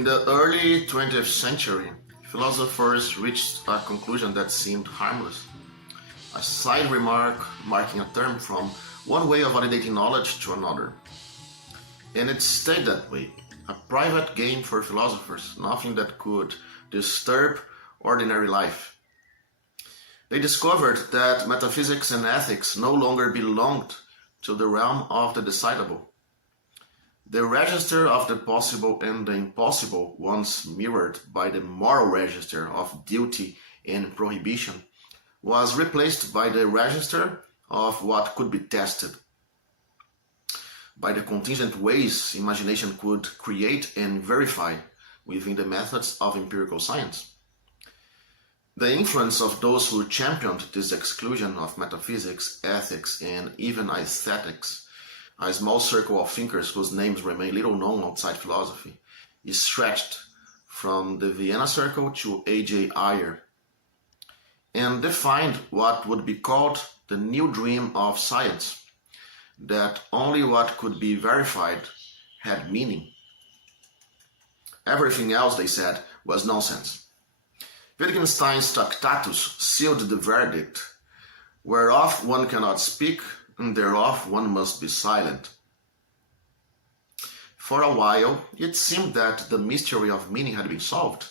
In the early 20th century, philosophers reached a conclusion that seemed harmless. A side remark marking a term from one way of validating knowledge to another. And it stayed that way, a private game for philosophers, nothing that could disturb ordinary life. They discovered that metaphysics and ethics no longer belonged to the realm of the decidable. The register of the possible and the impossible, once mirrored by the moral register of duty and prohibition, was replaced by the register of what could be tested, by the contingent ways imagination could create and verify within the methods of empirical science. The influence of those who championed this exclusion of metaphysics, ethics, and even aesthetics, a small circle of thinkers whose names remain little known outside philosophy, is stretched from the Vienna Circle to A.J. Ayer, and defined what would be called the new dream of science, that only what could be verified had meaning. Everything else, they said, was nonsense. Wittgenstein's Tractatus sealed the verdict, whereof one cannot speak, and thereof one must be silent. For a while, it seemed that the mystery of meaning had been solved,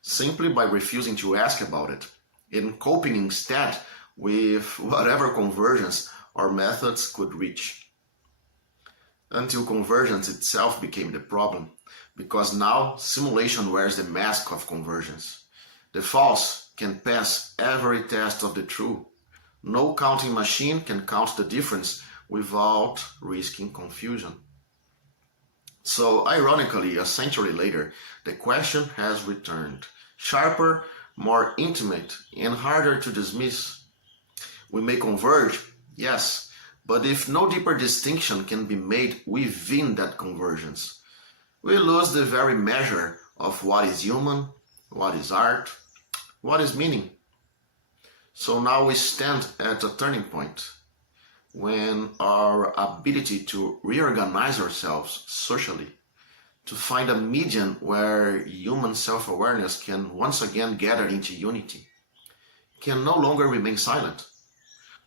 simply by refusing to ask about it, and coping instead with whatever convergence or methods could reach. Until convergence itself became the problem, because now simulation wears the mask of convergence. The false can pass every test of the true. No counting machine can count the difference without risking confusion. So, ironically, a century later, the question has returned, sharper, more intimate, and harder to dismiss. We may converge, yes, but if no deeper distinction can be made within that convergence, we lose the very measure of what is human, what is art, what is meaning. So now we stand at a turning point when our ability to reorganize ourselves socially, to find a median where human self-awareness can once again gather into unity, can no longer remain silent,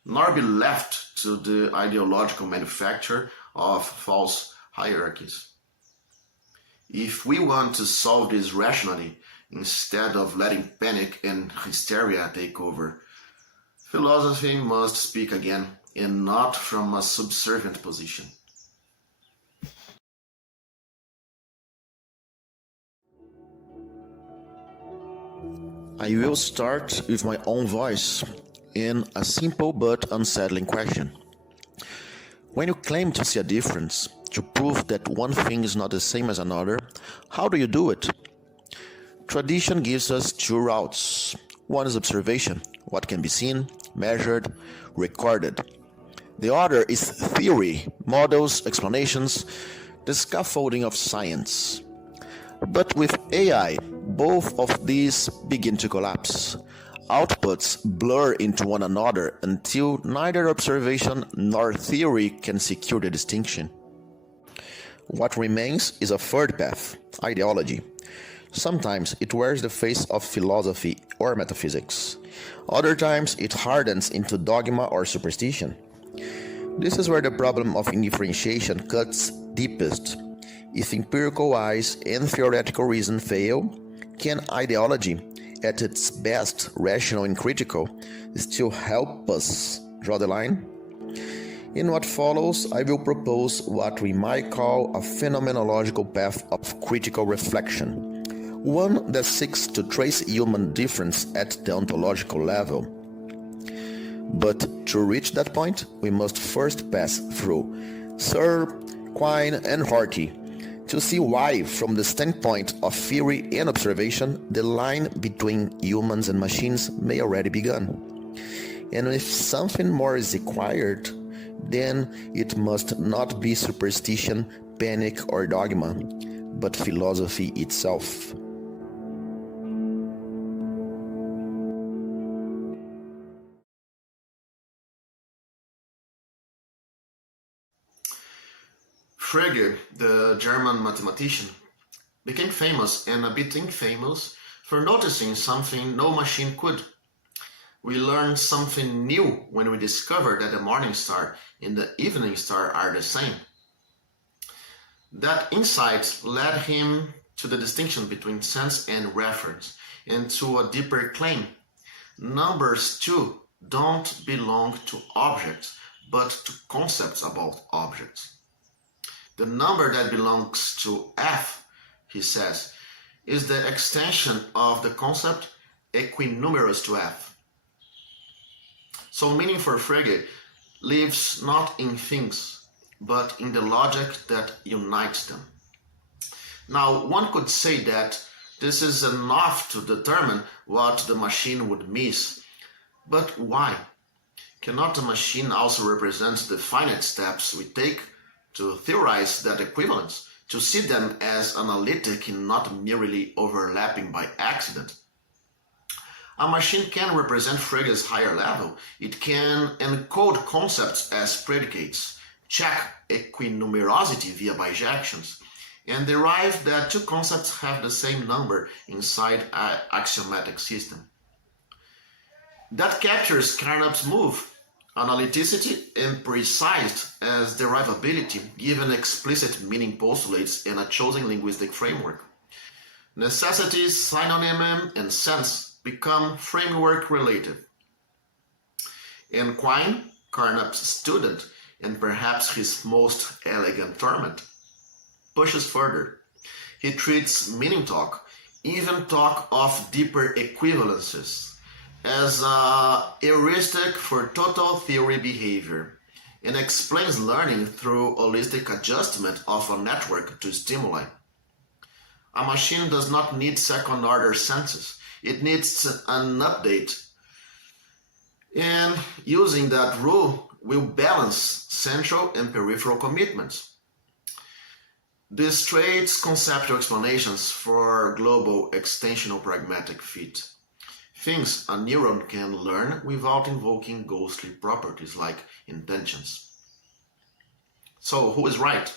nor be left to the ideological manufacture of false hierarchies. If we want to solve this rationally, instead of letting panic and hysteria take over, philosophy must speak again, and not from a subservient position. I will start with my own voice in a simple but unsettling question. When you claim to see a difference, to prove that one thing is not the same as another, how do you do it? Tradition gives us two routes. One is observation, what can be seen, measured, recorded. The other is theory, models, explanations, the scaffolding of science. But with AI, both of these begin to collapse. Outputs blur into one another until neither observation nor theory can secure the distinction. What remains is a third path, ideology. Sometimes it wears the face of philosophy or metaphysics. Other times it hardens into dogma or superstition. This is where the problem of indifferentiation cuts deepest. If empirical eyes and theoretical reason fail, can ideology, at its best rational and critical, still help us draw the line? In what follows, I will propose what we might call a phenomenological path of critical reflection. One that seeks to trace human difference at the ontological level. But to reach that point, we must first pass through Sir Quine and Rorty to see why, from the standpoint of theory and observation, the line between humans and machines may already begun. And if something more is required, then it must not be superstition, panic, or dogma, but philosophy itself. Frege, the German mathematician, became famous and a bit infamous for noticing something no machine could. We learn something new when we discover that the morning star and the evening star are the same. That insight led him to the distinction between sense and reference, and to a deeper claim. Numbers too don't belong to objects, but to concepts about objects. The number that belongs to F, he says, is the extension of the concept equinumerous to F. So meaning for Frege lives not in things, but in the logic that unites them. Now, one could say that this is enough to determine what the machine would miss. But why? Cannot the machine also represent the finite steps we take to theorize that equivalence, to see them as analytic and not merely overlapping by accident? A machine can represent Frege's higher level. It can encode concepts as predicates, check equinumerosity via bijections, and derive that two concepts have the same number inside an axiomatic system. That captures Carnap's move. Analyticity emphasized as derivability given explicit meaning postulates in a chosen linguistic framework. Necessity, synonym, and sense become framework related. In Quine, Carnap's student, and perhaps his most elegant torment, pushes further. He treats meaning talk, even talk of deeper equivalences, as a heuristic for total theory behavior, and explains learning through holistic adjustment of a network to stimuli. A machine does not need second-order senses. It needs an update. And using that rule will balance central and peripheral commitments. This trades conceptual explanations for global extensional pragmatic fit. Things a neuron can learn without invoking ghostly properties like intentions. So who is right?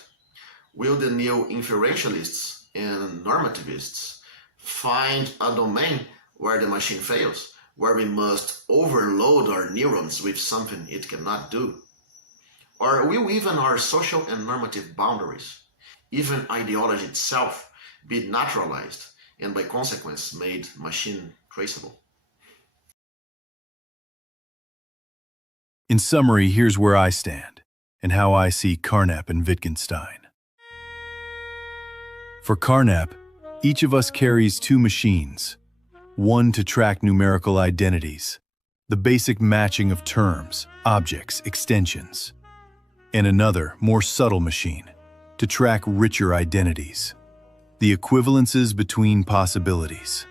Will the new inferentialists and normativists find a domain where the machine fails, where we must overload our neurons with something it cannot do? Or will even our social and normative boundaries, even ideology itself, be naturalized and by consequence made machine traceable? In summary, here's where I stand, and how I see Carnap and Wittgenstein. For Carnap, each of us carries two machines, one to track numerical identities, the basic matching of terms, objects, extensions, and another, more subtle machine, to track richer identities, the equivalences between possibilities.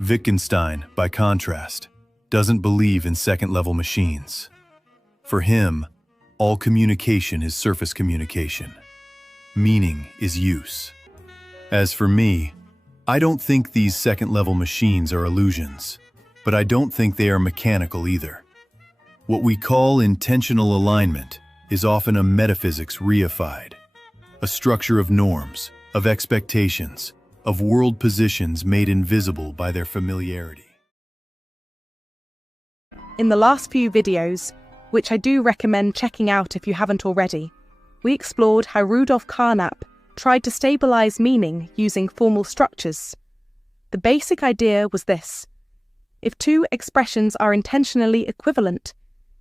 Wittgenstein, by contrast, doesn't believe in second-level machines. For him, all communication is surface communication. Meaning is use. As for me, I don't think these second-level machines are illusions, but I don't think they are mechanical either. What we call intentional alignment is often a metaphysics reified, a structure of norms, of expectations, of world positions made invisible by their familiarity. In the last few videos, which I do recommend checking out if you haven't already, we explored how Rudolf Carnap tried to stabilize meaning using formal structures. The basic idea was this: if two expressions are intentionally equivalent,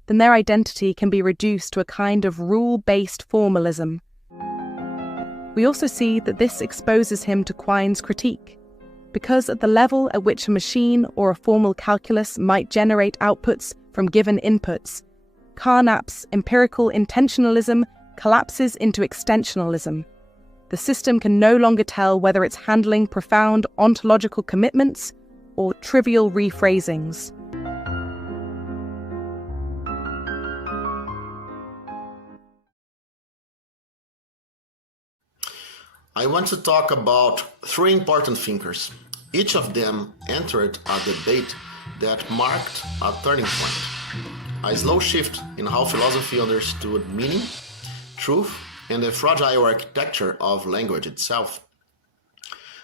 then their identity can be reduced to a kind of rule-based formalism. We also see that this exposes him to Quine's critique, because at the level at which a machine or a formal calculus might generate outputs from given inputs, Carnap's empirical intentionalism collapses into extensionalism. The system can no longer tell whether it's handling profound ontological commitments or trivial rephrasings. I want to talk about three important thinkers. Each of them entered a debate that marked a turning point, a slow shift in how philosophy understood meaning, truth, and the fragile architecture of language itself.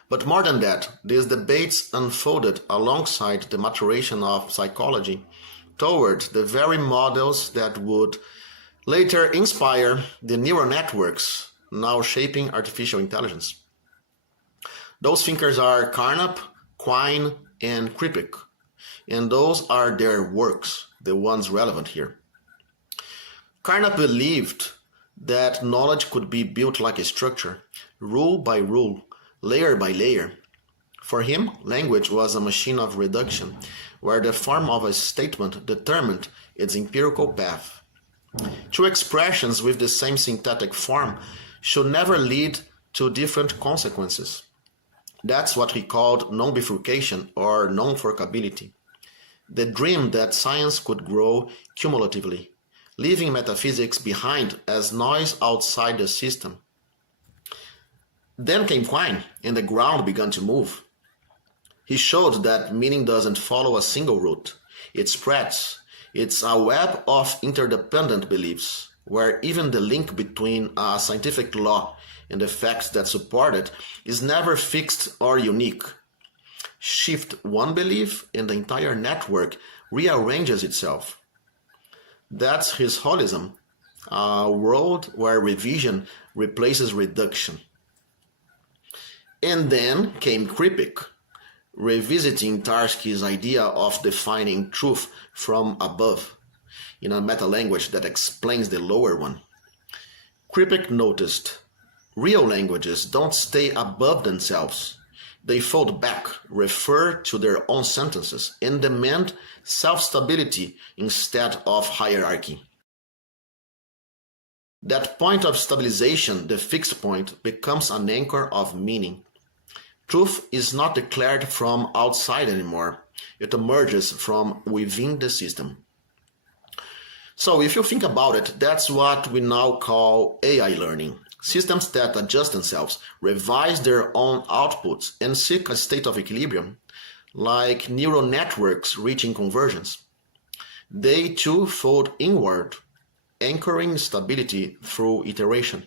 But more than that, these debates unfolded alongside the maturation of psychology toward the very models that would later inspire the neural networks now shaping artificial intelligence. Those thinkers are Carnap, Quine, and Kripke, and those are their works, the ones relevant here. Carnap believed that knowledge could be built like a structure, rule by rule, layer by layer. For him, language was a machine of reduction, where the form of a statement determined its empirical path. Two expressions with the same syntactic form should never lead to different consequences. That's what he called non-bifurcation or non-forkability, the dream that science could grow cumulatively, leaving metaphysics behind as noise outside the system. Then came Quine, and the ground began to move. He showed that meaning doesn't follow a single route. It spreads. It's a web of interdependent beliefs, where even the link between a scientific law and the facts that support it is never fixed or unique. Shift one belief and the entire network rearranges itself. That's his holism, a world where revision replaces reduction. And then came Kripke, revisiting Tarski's idea of defining truth from above, in a meta-language that explains the lower one. Kripke noticed, real languages don't stay above themselves. They fold back, refer to their own sentences, and demand self-stability instead of hierarchy. That point of stabilization, the fixed point, becomes an anchor of meaning. Truth is not declared from outside anymore. It emerges from within the system. So if you think about it, that's what we now call AI learning. Systems that adjust themselves, revise their own outputs, and seek a state of equilibrium, like neural networks reaching convergence. They too fold inward, anchoring stability through iteration.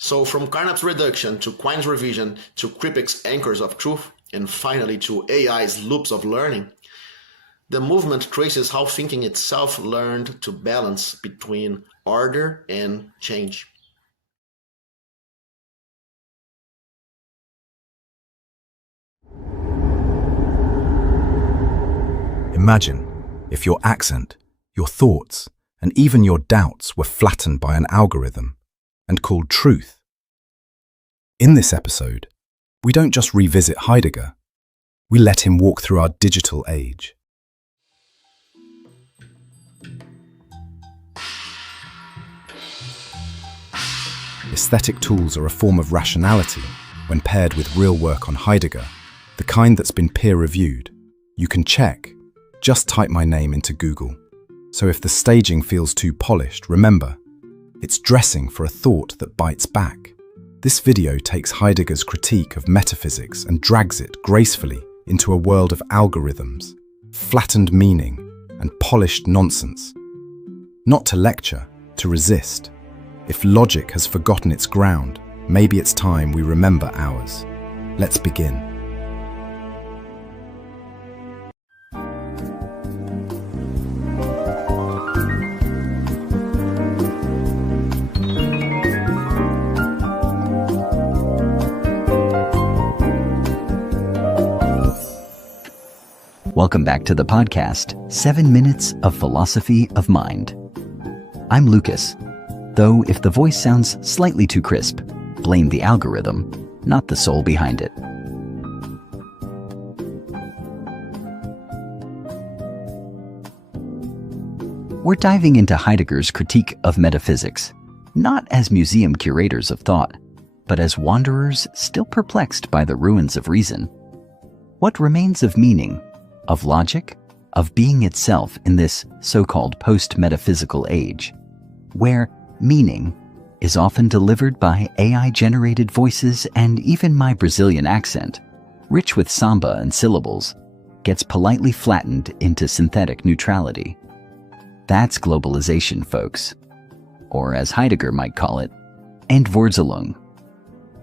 So from Carnap's reduction to Quine's revision to Kripke's anchors of truth, and finally to AI's loops of learning, the movement traces how thinking itself learned to balance between order and change. Imagine if your accent, your thoughts, and even your doubts were flattened by an algorithm and called truth. In this episode, we don't just revisit Heidegger, we let him walk through our digital age. Aesthetic tools are a form of rationality when paired with real work on Heidegger, the kind that's been peer-reviewed. You can check. Just type my name into Google. So if the staging feels too polished, remember, it's dressing for a thought that bites back. This video takes Heidegger's critique of metaphysics and drags it gracefully into a world of algorithms, flattened meaning, and polished nonsense. Not to lecture, to resist. If logic has forgotten its ground, maybe it's time we remember ours. Let's begin. Welcome back to the podcast, 7 Minutes of Philosophy of Mind. I'm Lucas, though if the voice sounds slightly too crisp, blame the algorithm, not the soul behind it. We're diving into Heidegger's critique of metaphysics, not as museum curators of thought, but as wanderers still perplexed by the ruins of reason. What remains of meaning, of logic, of being itself in this so-called post-metaphysical age, where meaning is often delivered by AI-generated voices, and even my Brazilian accent, rich with samba and syllables, gets politely flattened into synthetic neutrality. That's globalization, folks. Or as Heidegger might call it, Entwurzelung,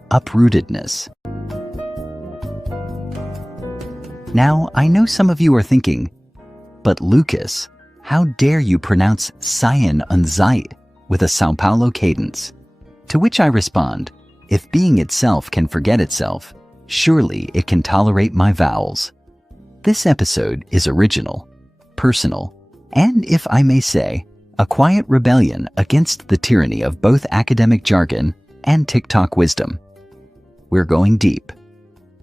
uprootedness. Now, I know some of you are thinking, but Lucas, how dare you pronounce Sein und Zeit with a Sao Paulo cadence? To which I respond, if being itself can forget itself, surely it can tolerate my vowels. This episode is original, personal, and if I may say, a quiet rebellion against the tyranny of both academic jargon and TikTok wisdom. We're going deep.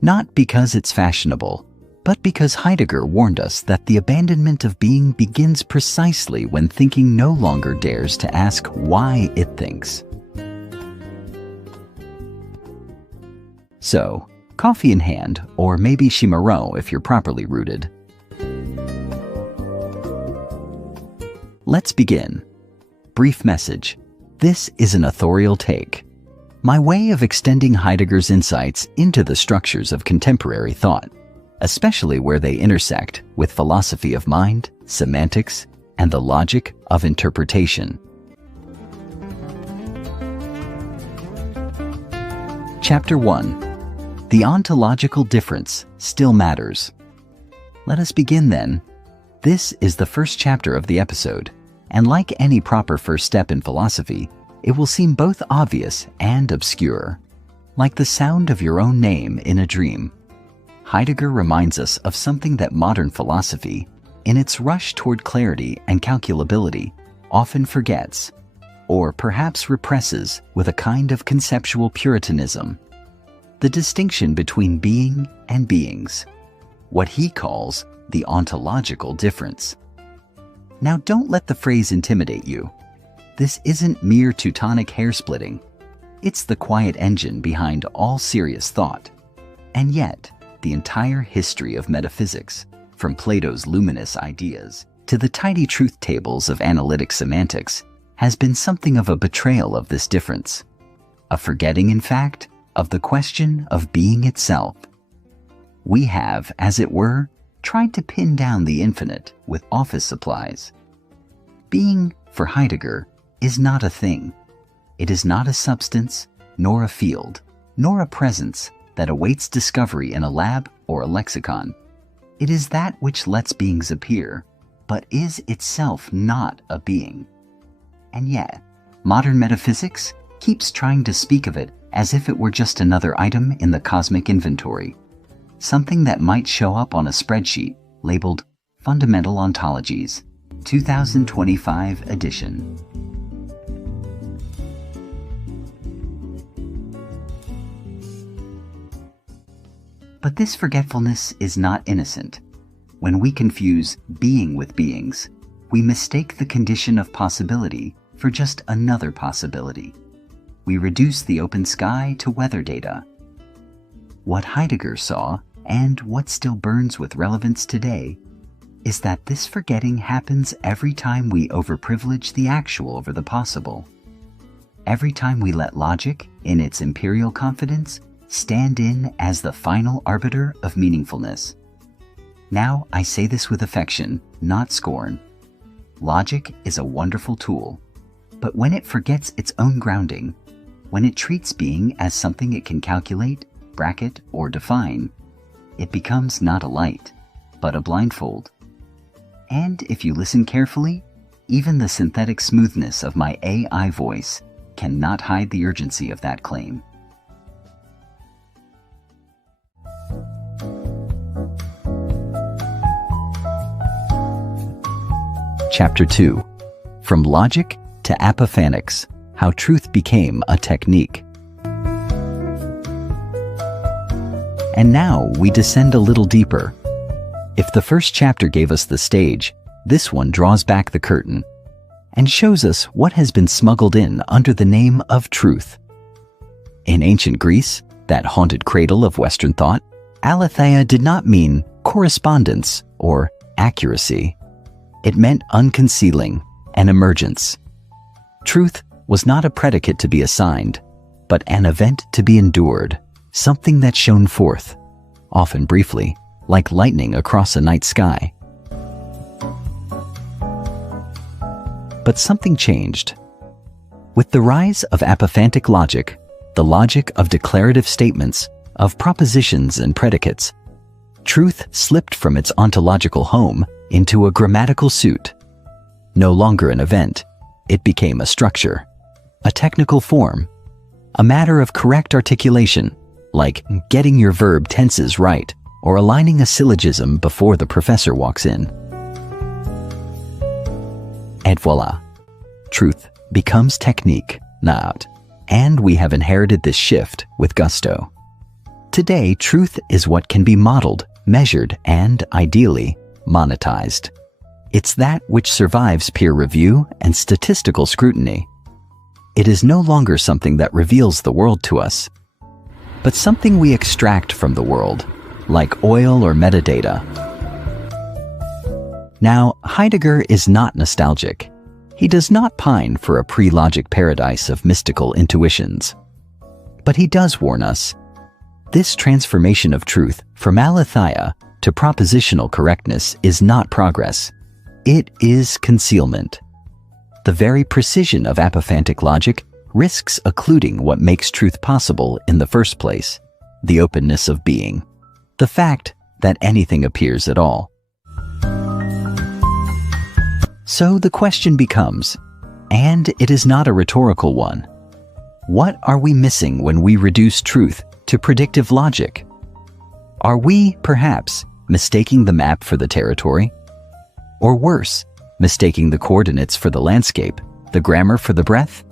Not because it's fashionable, but because Heidegger warned us that the abandonment of being begins precisely when thinking no longer dares to ask why it thinks. So, coffee in hand, or maybe chimarrão if you're properly rooted. Let's begin. Brief message. This is an authorial take. My way of extending Heidegger's insights into the structures of contemporary thought, especially where they intersect with philosophy of mind, semantics, and the logic of interpretation. Chapter 1. The ontological difference still matters. Let us begin then. This is the first chapter of the episode, and like any proper first step in philosophy, it will seem both obvious and obscure, like the sound of your own name in a dream. Heidegger reminds us of something that modern philosophy, in its rush toward clarity and calculability, often forgets, or perhaps represses with a kind of conceptual puritanism. The distinction between being and beings, what he calls the ontological difference. Now don't let the phrase intimidate you. This isn't mere Teutonic hair-splitting. It's the quiet engine behind all serious thought. And yet, the entire history of metaphysics, from Plato's luminous ideas to the tidy truth tables of analytic semantics, has been something of a betrayal of this difference. A forgetting, in fact, of the question of being itself. We have, as it were, tried to pin down the infinite with office supplies. Being, for Heidegger, is not a thing. It is not a substance, nor a field, nor a presence that awaits discovery in a lab or a lexicon. It is that which lets beings appear, but is itself not a being. And yet, modern metaphysics keeps trying to speak of it as if it were just another item in the cosmic inventory, something that might show up on a spreadsheet labeled Fundamental Ontologies, 2025 edition. But this forgetfulness is not innocent. When we confuse being with beings, we mistake the condition of possibility for just another possibility. We reduce the open sky to weather data. What Heidegger saw, and what still burns with relevance today, is that this forgetting happens every time we overprivilege the actual over the possible. Every time we let logic, in its imperial confidence, stand in as the final arbiter of meaningfulness. Now, I say this with affection, not scorn. Logic is a wonderful tool, but when it forgets its own grounding, when it treats being as something it can calculate, bracket, or define, it becomes not a light, but a blindfold. And if you listen carefully, even the synthetic smoothness of my AI voice cannot hide the urgency of that claim. Chapter 2. From Logic to Apophanics, How Truth Became a Technique. And now we descend a little deeper. If the first chapter gave us the stage, this one draws back the curtain and shows us what has been smuggled in under the name of truth. In ancient Greece, that haunted cradle of Western thought, aletheia did not mean correspondence or accuracy. It meant unconcealing and emergence. Truth was not a predicate to be assigned, but an event to be endured, something that shone forth, often briefly, like lightning across a night sky. But something changed. With the rise of apophantic logic, the logic of declarative statements, of propositions and predicates, truth slipped from its ontological home into a grammatical suit. No longer an event, it became a structure, a technical form, a matter of correct articulation, like getting your verb tenses right or aligning a syllogism before the professor walks in. And voila, truth becomes technique, not. And we have inherited this shift with gusto. Today, truth is what can be modeled, measured, and, ideally, monetized. It's that which survives peer review and statistical scrutiny. It is no longer something that reveals the world to us, but something we extract from the world, like oil or metadata. Now, Heidegger is not nostalgic. He does not pine for a pre-logic paradise of mystical intuitions. But he does warn us. This transformation of truth from aletheia to propositional correctness is not progress. It is concealment. The very precision of apophantic logic risks occluding what makes truth possible in the first place, the openness of being, the fact that anything appears at all. So the question becomes, and it is not a rhetorical one, what are we missing when we reduce truth to predictive logic? Are we, perhaps, mistaking the map for the territory? Or worse, mistaking the coordinates for the landscape, the grammar for the breath?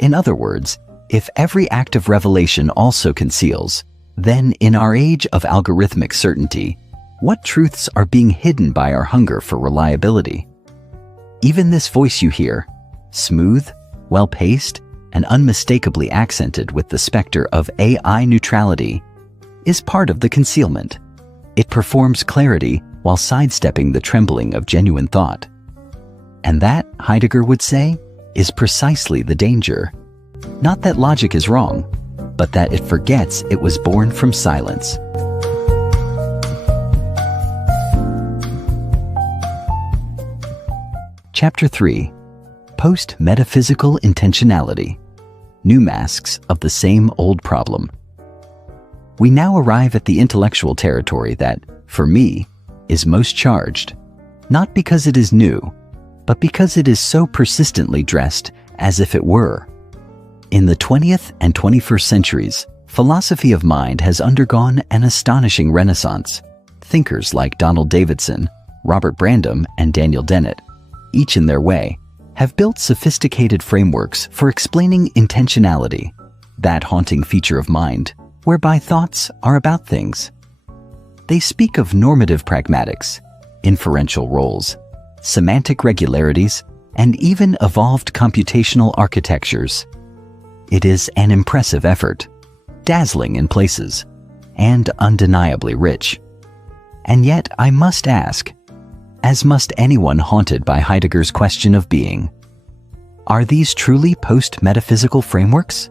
In other words, if every act of revelation also conceals, then in our age of algorithmic certainty, what truths are being hidden by our hunger for reliability? Even this voice you hear, smooth, well-paced, and unmistakably accented with the specter of AI neutrality, is part of the concealment. It performs clarity while sidestepping the trembling of genuine thought. And that, Heidegger would say, is precisely the danger. Not that logic is wrong, but that it forgets it was born from silence. Chapter 3. Post-Metaphysical Intentionality. New masks of the same old problem. We now arrive at the intellectual territory that, for me, is most charged, not because it is new, but because it is so persistently dressed as if it were. In the 20th and 21st centuries, philosophy of mind has undergone an astonishing renaissance. Thinkers like Donald Davidson, Robert Brandom, and Daniel Dennett, each in their way, have built sophisticated frameworks for explaining intentionality, that haunting feature of mind, whereby thoughts are about things. They speak of normative pragmatics, inferential roles, semantic regularities, and even evolved computational architectures. It is an impressive effort, dazzling in places, and undeniably rich. And yet I must ask, as must anyone haunted by Heidegger's question of being, are these truly post-metaphysical frameworks?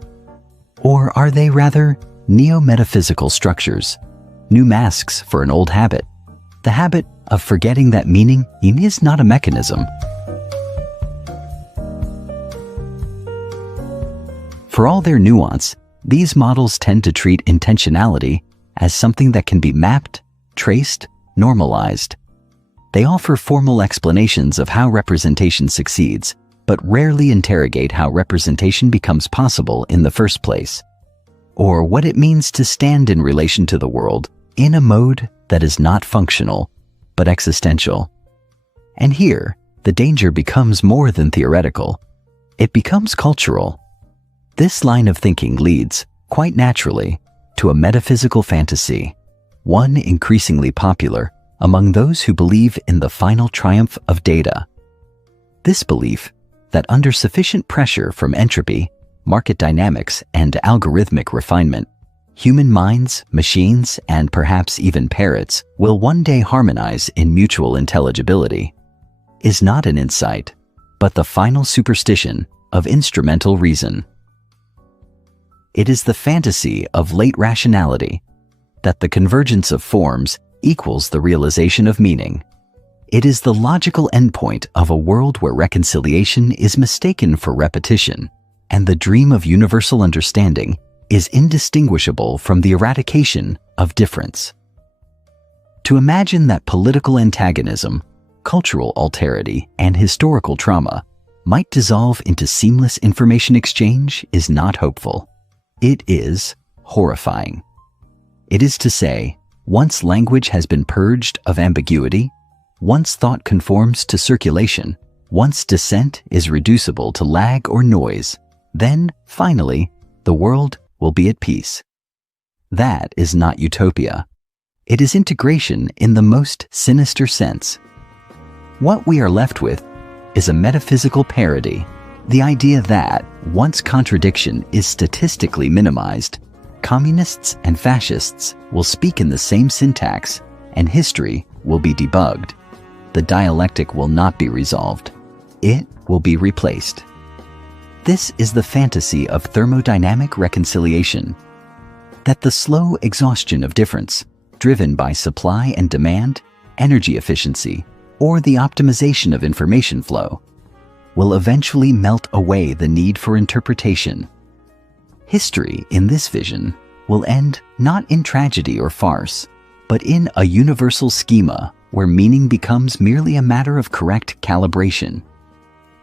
Or are they rather neo-metaphysical structures, new masks for an old habit, the habit of forgetting that meaning is not a mechanism? For all their nuance, these models tend to treat intentionality as something that can be mapped, traced, normalized. They offer formal explanations of how representation succeeds, but rarely interrogate how representation becomes possible in the first place, or what it means to stand in relation to the world in a mode that is not functional, but existential. And here, the danger becomes more than theoretical. It becomes cultural. This line of thinking leads, quite naturally, to a metaphysical fantasy, one increasingly popular among those who believe in the final triumph of data. This belief that under sufficient pressure from entropy, market dynamics, and algorithmic refinement, human minds, machines, and perhaps even parrots will one day harmonize in mutual intelligibility, is not an insight, but the final superstition of instrumental reason. It is the fantasy of late rationality that the convergence of forms equals the realization of meaning. It is the logical endpoint of a world where reconciliation is mistaken for repetition, and the dream of universal understanding is indistinguishable from the eradication of difference. To imagine that political antagonism, cultural alterity, and historical trauma might dissolve into seamless information exchange is not hopeful. It is horrifying. It is to say, once language has been purged of ambiguity, once thought conforms to circulation, once dissent is reducible to lag or noise, then, finally, the world will be at peace. That is not utopia. It is integration in the most sinister sense. What we are left with is a metaphysical parody, the idea that, once contradiction is statistically minimized, communists and fascists will speak in the same syntax and history will be debugged. The dialectic will not be resolved. It will be replaced. This is the fantasy of thermodynamic reconciliation, that the slow exhaustion of difference, driven by supply and demand, energy efficiency, or the optimization of information flow, will eventually melt away the need for interpretation. History, in this vision, will end not in tragedy or farce, but in a universal schema where meaning becomes merely a matter of correct calibration.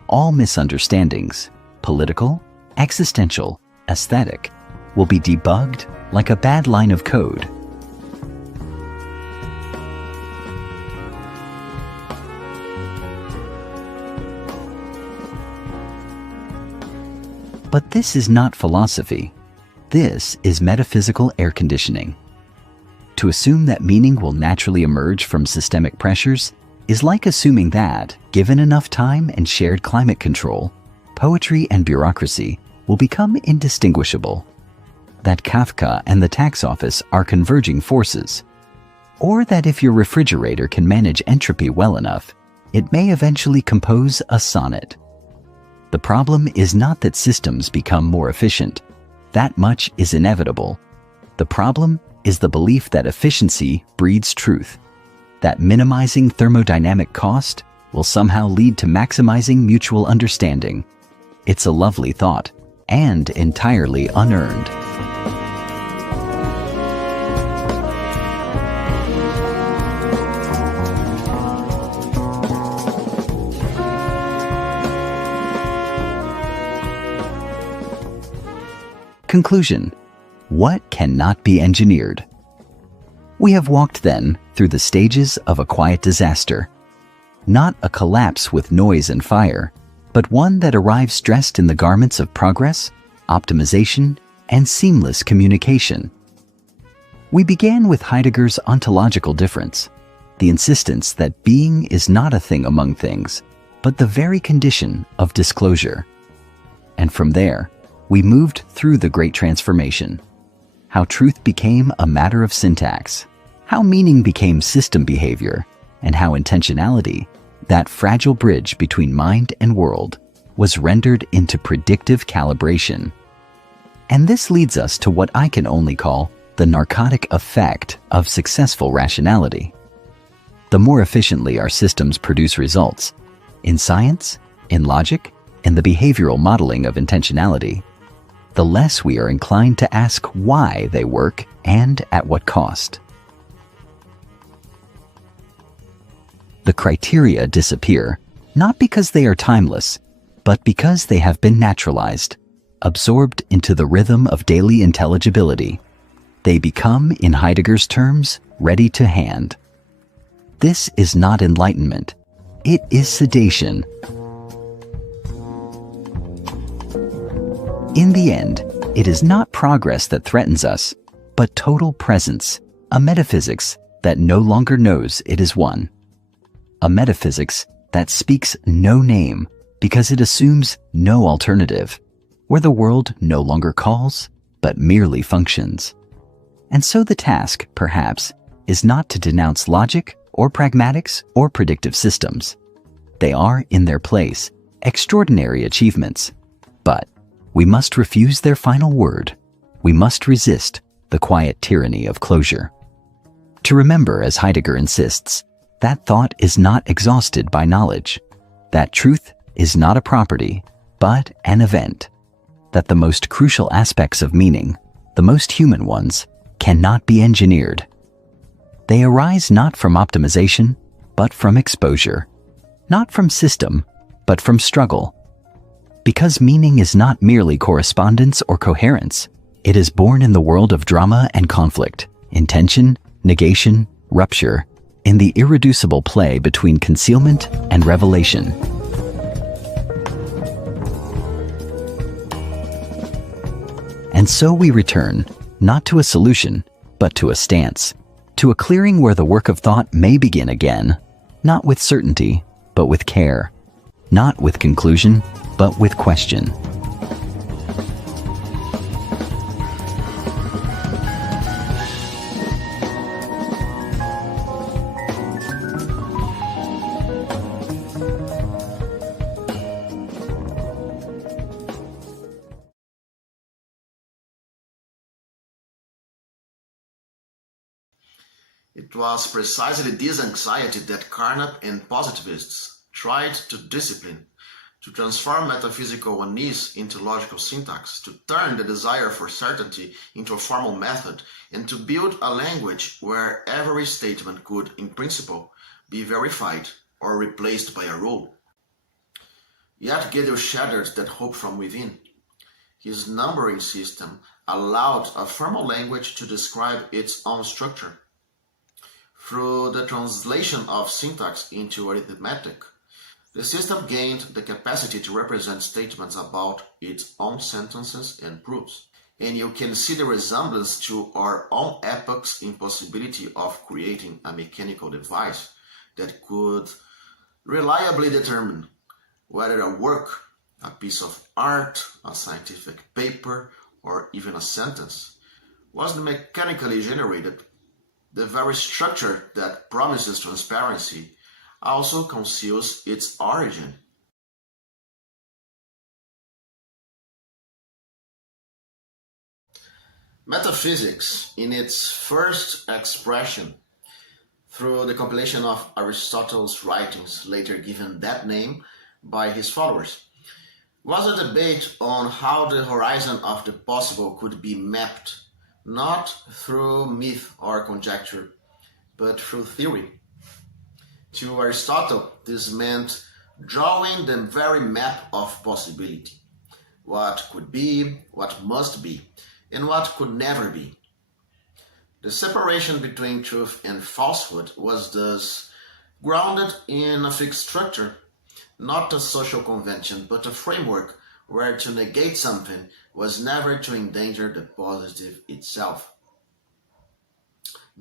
All misunderstandings, political, existential, aesthetic, will be debugged like a bad line of code. But this is not philosophy. This is metaphysical air conditioning. To assume that meaning will naturally emerge from systemic pressures is like assuming that, given enough time and shared climate control, poetry and bureaucracy will become indistinguishable, that Kafka and the tax office are converging forces, or that if your refrigerator can manage entropy well enough, it may eventually compose a sonnet. The problem is not that systems become more efficient. That much is inevitable. The problem is the belief that efficiency breeds truth, that minimizing thermodynamic cost will somehow lead to maximizing mutual understanding. It's a lovely thought, and entirely unearned. Conclusion: what cannot be engineered? We have walked then through the stages of a quiet disaster. Not a collapse with noise and fire, but one that arrives dressed in the garments of progress, optimization, and seamless communication. We began with Heidegger's ontological difference, the insistence that being is not a thing among things, but the very condition of disclosure. And from there, we moved through the great transformation. How truth became a matter of syntax, how meaning became system behavior, and how intentionality, that fragile bridge between mind and world, was rendered into predictive calibration. And this leads us to what I can only call the narcotic effect of successful rationality. The more efficiently our systems produce results, in science, in logic, in the behavioral modeling of intentionality, the less we are inclined to ask why they work and at what cost. The criteria disappear, not because they are timeless, but because they have been naturalized, absorbed into the rhythm of daily intelligibility. They become, in Heidegger's terms, ready to hand. This is not enlightenment. It is sedation. In the end, it is not progress that threatens us, but total presence, a metaphysics that no longer knows it is one. A metaphysics that speaks no name because it assumes no alternative, where the world no longer calls, but merely functions. And so the task, perhaps, is not to denounce logic or pragmatics or predictive systems. They are, in their place, extraordinary achievements, but we must refuse their final word. We must resist the quiet tyranny of closure. To remember, as Heidegger insists, that thought is not exhausted by knowledge, that truth is not a property, but an event, that the most crucial aspects of meaning, the most human ones, cannot be engineered. They arise not from optimization, but from exposure, not from system, but from struggle. Because meaning is not merely correspondence or coherence, it is born in the world of drama and conflict, intention, negation, rupture, in the irreducible play between concealment and revelation. And so we return, not to a solution, but to a stance, to a clearing where the work of thought may begin again, not with certainty, but with care, not with conclusion, but with question. It was precisely this anxiety that Carnap and positivists tried to discipline, to transform metaphysical unease into logical syntax, to turn the desire for certainty into a formal method, and to build a language where every statement could, in principle, be verified or replaced by a rule. Yet Gödel shattered that hope from within. His numbering system allowed a formal language to describe its own structure. Through the translation of syntax into arithmetic, the system gained the capacity to represent statements about its own sentences and proofs. And you can see the resemblance to our own epoch's impossibility of creating a mechanical device that could reliably determine whether a work, a piece of art, a scientific paper, or even a sentence was mechanically generated. The very structure that promises transparency also conceals its origin. Metaphysics, in its first expression, through the compilation of Aristotle's writings, later given that name by his followers, was a debate on how the horizon of the possible could be mapped, not through myth or conjecture, but through theory. To Aristotle, this meant drawing the very map of possibility, what could be, what must be, and what could never be. The separation between truth and falsehood was thus grounded in a fixed structure, not a social convention, but a framework where to negate something was never to endanger the positive itself.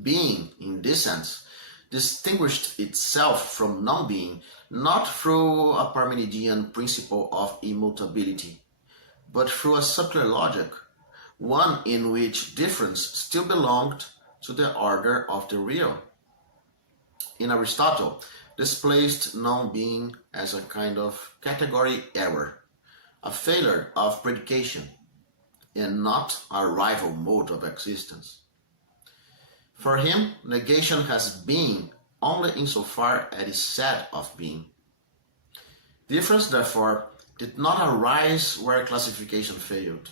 Being, in this sense, distinguished itself from non-being not through a Parmenidean principle of immutability, but through a subtler logic, one in which difference still belonged to the order of the real. In Aristotle, this placed non-being as a kind of category error, a failure of predication, and not a rival mode of existence. For him, negation has being only insofar as it is said of being. Difference, therefore, did not arise where classification failed.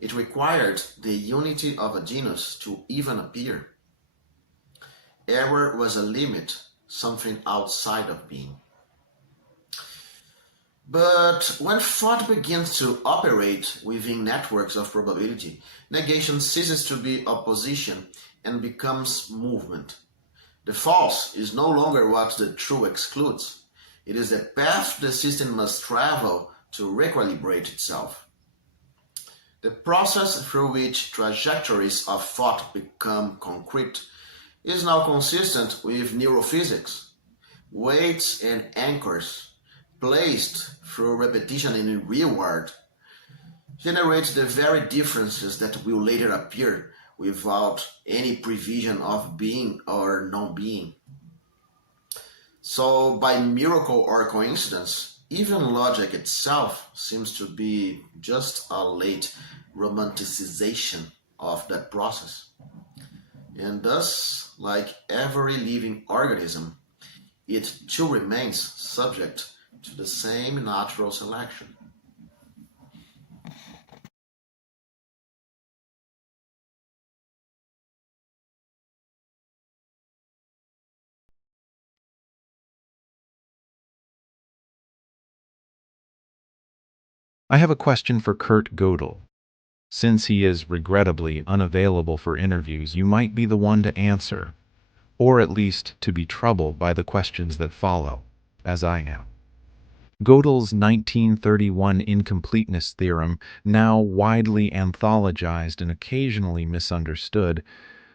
It required the unity of a genus to even appear. Error was a limit, something outside of being. But when thought begins to operate within networks of probability, negation ceases to be opposition and becomes movement. The false is no longer what the true excludes. It is the path the system must travel to recalibrate itself. The process through which trajectories of thought become concrete is now consistent with neurophysics. Weights and anchors, placed through repetition in the real world, generate the very differences that will later appear without any prevision of being or non-being. So, by miracle or coincidence, even logic itself seems to be just a late romanticization of that process. And thus, like every living organism, it too remains subject to the same natural selection. I have a question for Kurt Gödel. Since he is regrettably unavailable for interviews, you might be the one to answer, or at least to be troubled by the questions that follow, as I am. Gödel's 1931 incompleteness theorem, now widely anthologized and occasionally misunderstood,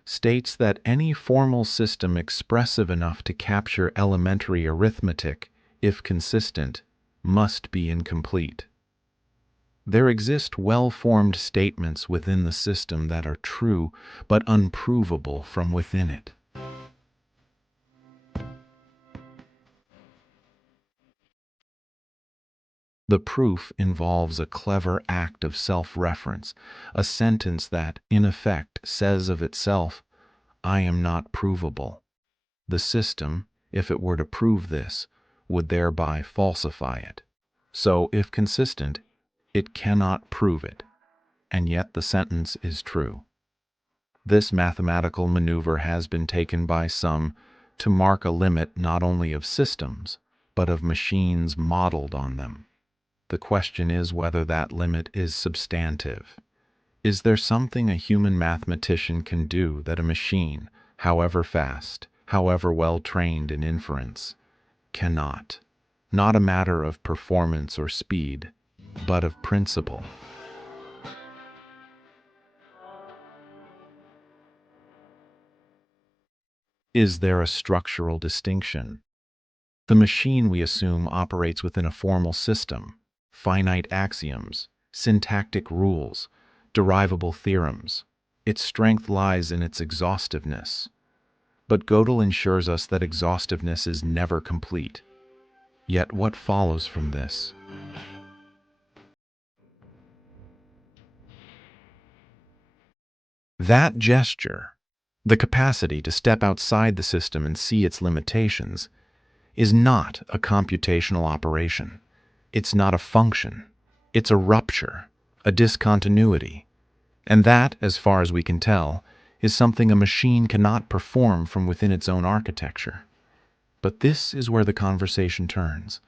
states that any formal system expressive enough to capture elementary arithmetic, if consistent, must be incomplete. There exist well-formed statements within the system that are true, but unprovable from within it. The proof involves a clever act of self-reference, a sentence that, in effect, says of itself, "I am not provable." The system, if it were to prove this, would thereby falsify it. So, if consistent, it cannot prove it, and yet the sentence is true. This mathematical maneuver has been taken by some to mark a limit not only of systems, but of machines modeled on them. The question is whether that limit is substantive. Is there something a human mathematician can do that a machine, however fast, however well trained in inference, cannot? Not a matter of performance or speed, but of principle. Is there a structural distinction? The machine, we assume, operates within a formal system, finite axioms, syntactic rules, derivable theorems. Its strength lies in its exhaustiveness. But Gödel ensures us that exhaustiveness is never complete. Yet what follows from this? That gesture, the capacity to step outside the system and see its limitations, is not a computational operation. It's not a function. It's a rupture, a discontinuity. And that, as far as we can tell, is something a machine cannot perform from within its own architecture. But this is where the conversation turns,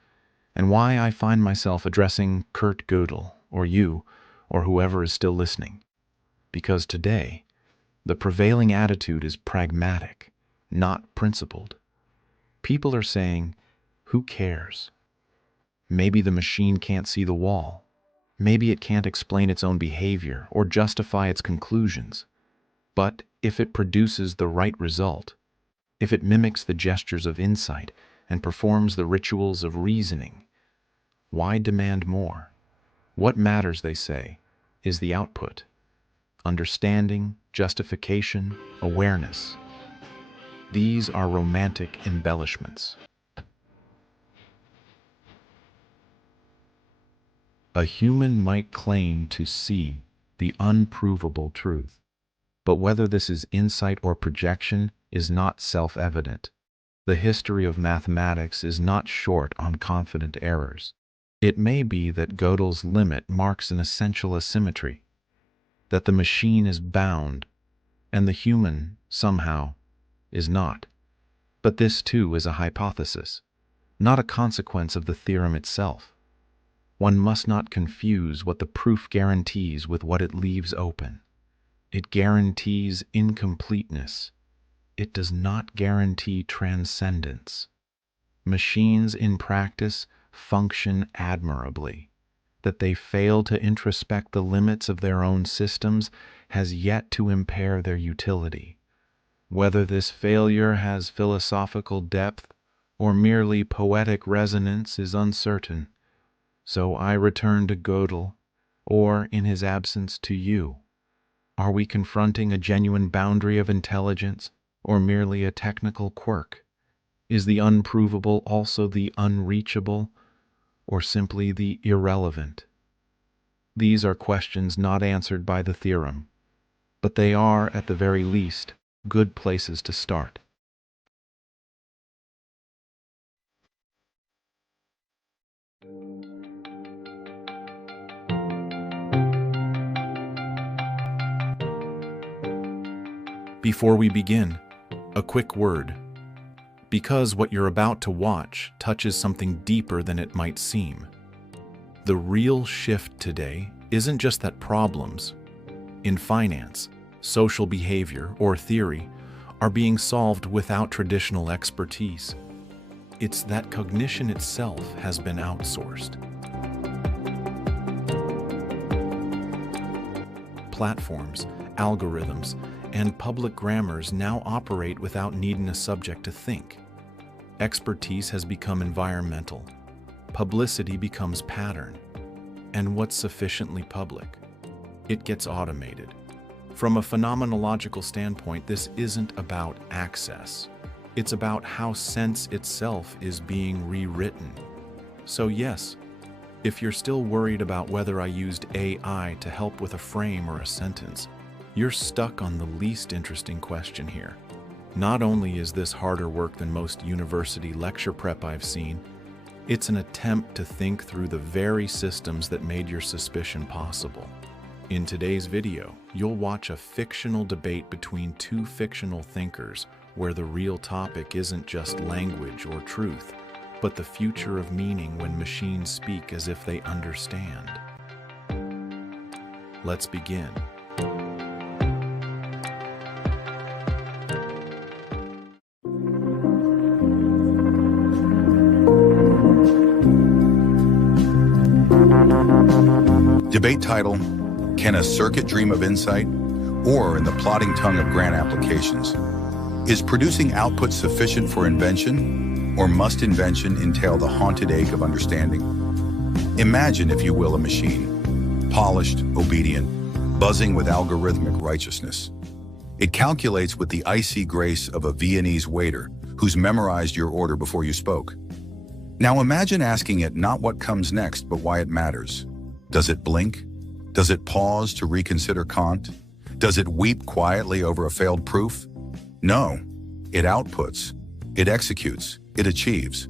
and why I find myself addressing Kurt Gödel, or you, or whoever is still listening. Because today, the prevailing attitude is pragmatic, not principled. People are saying, who cares? Maybe the machine can't see the wall. Maybe it can't explain its own behavior or justify its conclusions. But if it produces the right result, if it mimics the gestures of insight and performs the rituals of reasoning, why demand more? What matters, they say, is the output. Understanding, justification, awareness. These are romantic embellishments. A human might claim to see the unprovable truth, but whether this is insight or projection is not self-evident. The history of mathematics is not short on confident errors. It may be that Gödel's limit marks an essential asymmetry, that the machine is bound, and the human, somehow, is not. But this, too, is a hypothesis, not a consequence of the theorem itself. One must not confuse what the proof guarantees with what it leaves open. It guarantees incompleteness. It does not guarantee transcendence. Machines in practice function admirably. That they fail to introspect the limits of their own systems has yet to impair their utility. Whether this failure has philosophical depth or merely poetic resonance is uncertain. So I return to Gödel, or in his absence to you. Are we confronting a genuine boundary of intelligence, or merely a technical quirk? Is the unprovable also the unreachable, or simply the irrelevant? These are questions not answered by the theorem, but they are, at the very least, good places to start. Before we begin, a quick word. Because what you're about to watch touches something deeper than it might seem. The real shift today isn't just that problems in finance, social behavior, or theory are being solved without traditional expertise. It's that cognition itself has been outsourced. Platforms, algorithms, and public grammars now operate without needing a subject to think. Expertise has become environmental. Publicity becomes pattern. And what's sufficiently public? It gets automated. From a phenomenological standpoint, this isn't about access. It's about how sense itself is being rewritten. So yes, if you're still worried about whether I used AI to help with a frame or a sentence, you're stuck on the least interesting question here. Not only is this harder work than most university lecture prep I've seen, it's an attempt to think through the very systems that made your suspicion possible. In today's video, you'll watch a fictional debate between two fictional thinkers where the real topic isn't just language or truth, but the future of meaning when machines speak as if they understand. Let's begin. Debate title, Can a Circuit Dream of Insight? Or, in the plodding tongue of grant applications, is producing output sufficient for invention, or must invention entail the haunted ache of understanding? Imagine, if you will, a machine, polished, obedient, buzzing with algorithmic righteousness. It calculates with the icy grace of a Viennese waiter who's memorized your order before you spoke. Now imagine asking it not what comes next, but why it matters. Does it blink? Does it pause to reconsider Kant? Does it weep quietly over a failed proof? No, it outputs, it executes, it achieves.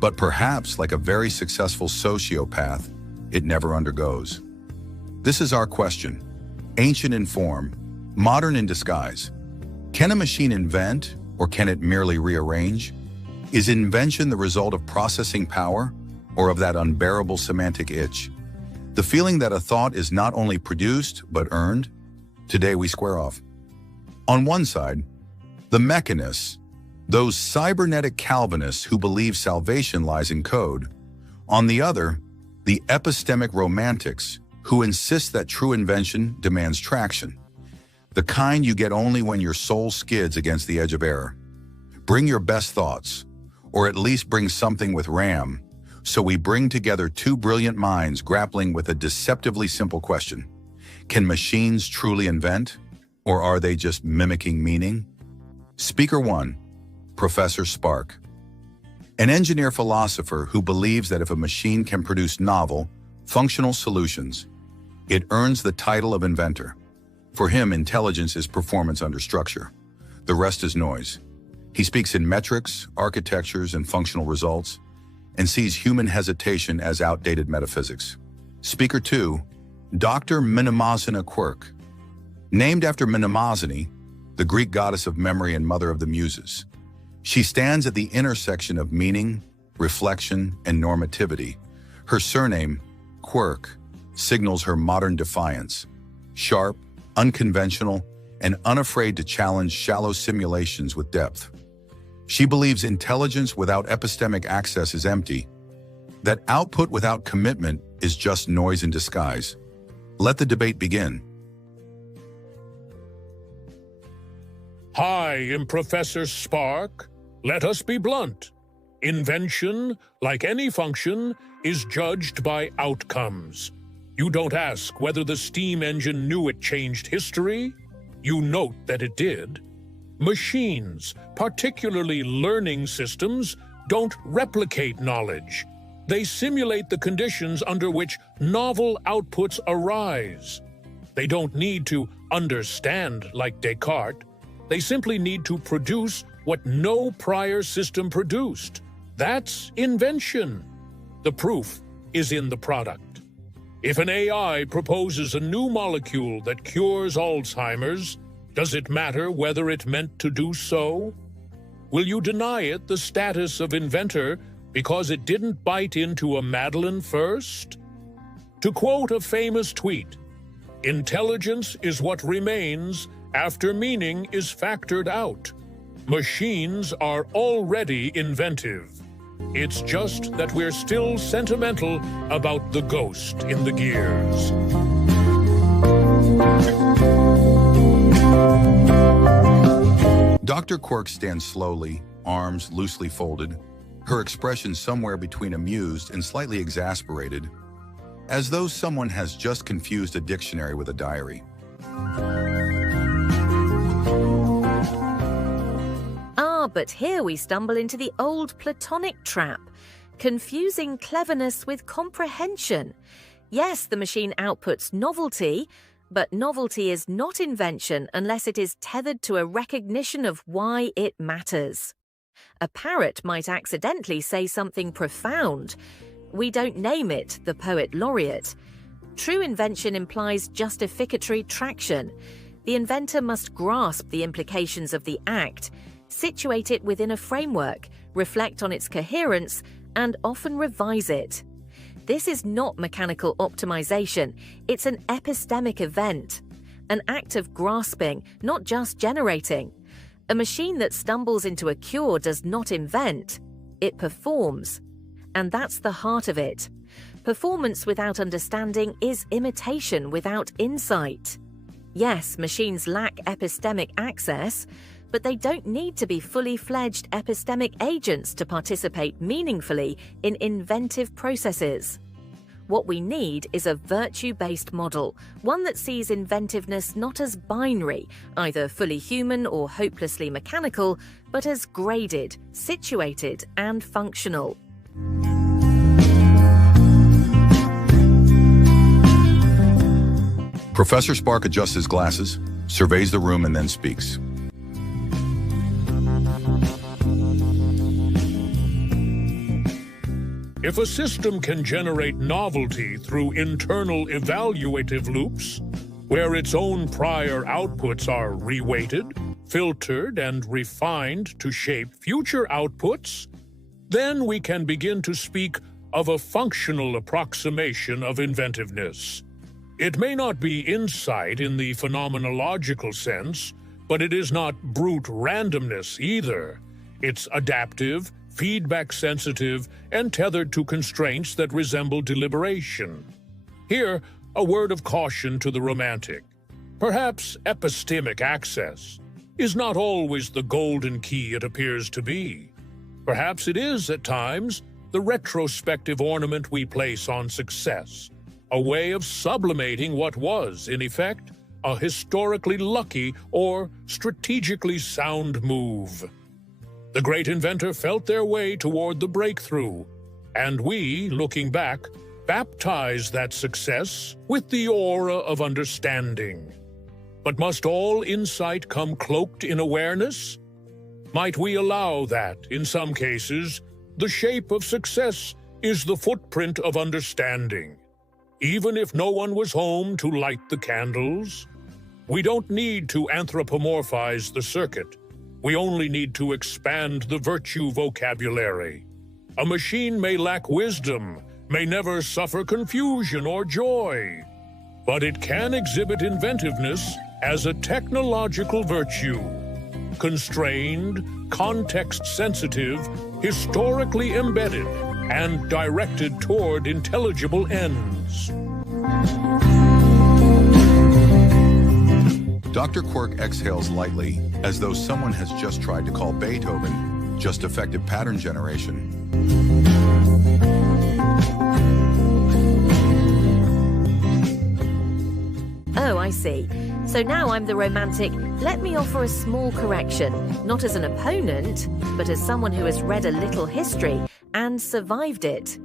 But perhaps, like a very successful sociopath, it never undergoes. This is our question, ancient in form, modern in disguise. Can a machine invent, or can it merely rearrange? Is invention the result of processing power, or of that unbearable semantic itch? The feeling that a thought is not only produced, but earned? Today we square off. On one side, the mechanists, those cybernetic Calvinists who believe salvation lies in code. On the other, the epistemic romantics who insist that true invention demands traction, the kind you get only when your soul skids against the edge of error. Bring your best thoughts, or at least bring something with RAM. So we bring together two brilliant minds grappling with a deceptively simple question. Can machines truly invent, or are they just mimicking meaning? Speaker 1, Professor Spark. An engineer philosopher who believes that if a machine can produce novel, functional solutions, it earns the title of inventor. For him, intelligence is performance under structure. The rest is noise. He speaks in metrics, architectures, and functional results, and sees human hesitation as outdated metaphysics. Speaker 2, Dr. Mnemosyne Quirk. Named after Mnemosyne, the Greek goddess of memory and mother of the muses. She stands at the intersection of meaning, reflection, and normativity. Her surname, Quirk, signals her modern defiance. Sharp, unconventional, and unafraid to challenge shallow simulations with depth. She believes intelligence without epistemic access is empty, that output without commitment is just noise in disguise. Let the debate begin. Hi, I'm Professor Spark. Let us be blunt. Invention, like any function, is judged by outcomes. You don't ask whether the steam engine knew it changed history. You note that it did. Machines, particularly learning systems, don't replicate knowledge. They simulate the conditions under which novel outputs arise. They don't need to understand like Descartes. They simply need to produce what no prior system produced. That's invention. The proof is in the product. If an AI proposes a new molecule that cures Alzheimer's, Does it matter whether it meant to do so? Will you deny it the status of inventor because it didn't bite into a Madeleine first? To quote a famous tweet, "Intelligence is what remains after meaning is factored out. Machines are already inventive. It's just that we're still sentimental about the ghost in the gears." Dr. Quirk stands slowly, arms loosely folded, her expression somewhere between amused and slightly exasperated, as though someone has just confused a dictionary with a diary. But here we stumble into the old Platonic trap, confusing cleverness with comprehension. Yes, the machine outputs novelty, but novelty is not invention unless it is tethered to a recognition of why it matters. A parrot might accidentally say something profound. We don't name it the poet laureate. True invention implies justificatory traction. The inventor must grasp the implications of the act, situate it within a framework, reflect on its coherence, and often revise it. This is not mechanical optimization, it's an epistemic event, an act of grasping, not just generating. A machine that stumbles into a cure does not invent, it performs. And that's the heart of it. Performance without understanding is imitation without insight. Yes, machines lack epistemic access, but they don't need to be fully fledged epistemic agents to participate meaningfully in inventive processes. What we need is a virtue-based model, one that sees inventiveness not as binary, either fully human or hopelessly mechanical, but as graded, situated, and functional. Professor Spark adjusts his glasses, surveys the room, and then speaks. If a system can generate novelty through internal evaluative loops, where its own prior outputs are reweighted, filtered, and refined to shape future outputs, then we can begin to speak of a functional approximation of inventiveness. It may not be insight in the phenomenological sense, but it is not brute randomness either. It's adaptive, feedback-sensitive, and tethered to constraints that resemble deliberation. Here, a word of caution to the romantic. Perhaps epistemic access is not always the golden key it appears to be. Perhaps it is, at times, the retrospective ornament we place on success, a way of sublimating what was, in effect, a historically lucky or strategically sound move. The great inventor felt their way toward the breakthrough, and we, looking back, baptize that success with the aura of understanding. But must all insight come cloaked in awareness? Might we allow that, in some cases, the shape of success is the footprint of understanding? Even if no one was home to light the candles? We don't need to anthropomorphize the circuit. We only need to expand the virtue vocabulary. A machine may lack wisdom, may never suffer confusion or joy, but it can exhibit inventiveness as a technological virtue. Constrained, context-sensitive, historically embedded, and directed toward intelligible ends. Dr. Quirk exhales lightly, as though someone has just tried to call Beethoven just effective pattern generation. Oh, I see. So now I'm the romantic. Let me offer a small correction, not as an opponent, but as someone who has read a little history and survived it.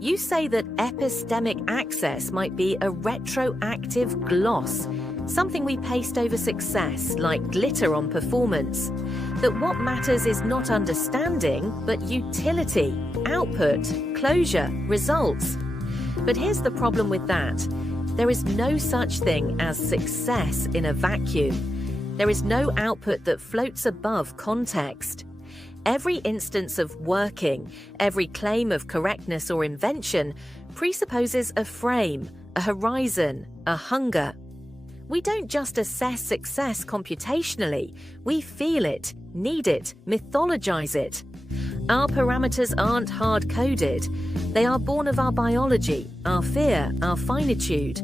You say that epistemic access might be a retroactive gloss, something we paste over success, like glitter on performance. That what matters is not understanding, but utility, output, closure, results. But here's the problem with that. There is no such thing as success in a vacuum. There is no output that floats above context. Every instance of working, every claim of correctness or invention presupposes a frame, a horizon, a hunger. We don't just assess success computationally, we feel it, need it, mythologize it. Our parameters aren't hard-coded. They are born of our biology, our fear, our finitude.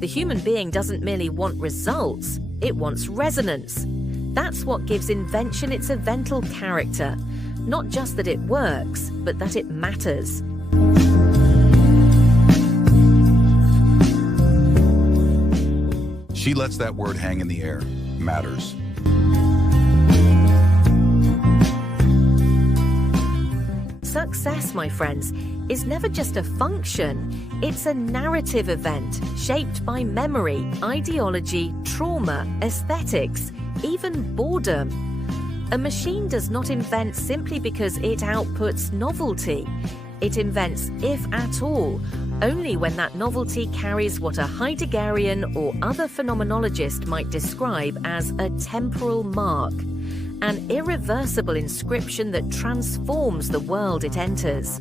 The human being doesn't merely want results, it wants resonance. That's what gives invention its evental character. Not just that it works, but that it matters. She lets that word hang in the air. Matters. Success, my friends, is never just a function. It's a narrative event shaped by memory, ideology, trauma, aesthetics, even boredom. A machine does not invent simply because it outputs novelty. It invents, if at all, only when that novelty carries what a Heideggerian or other phenomenologist might describe as a temporal mark, an irreversible inscription that transforms the world it enters.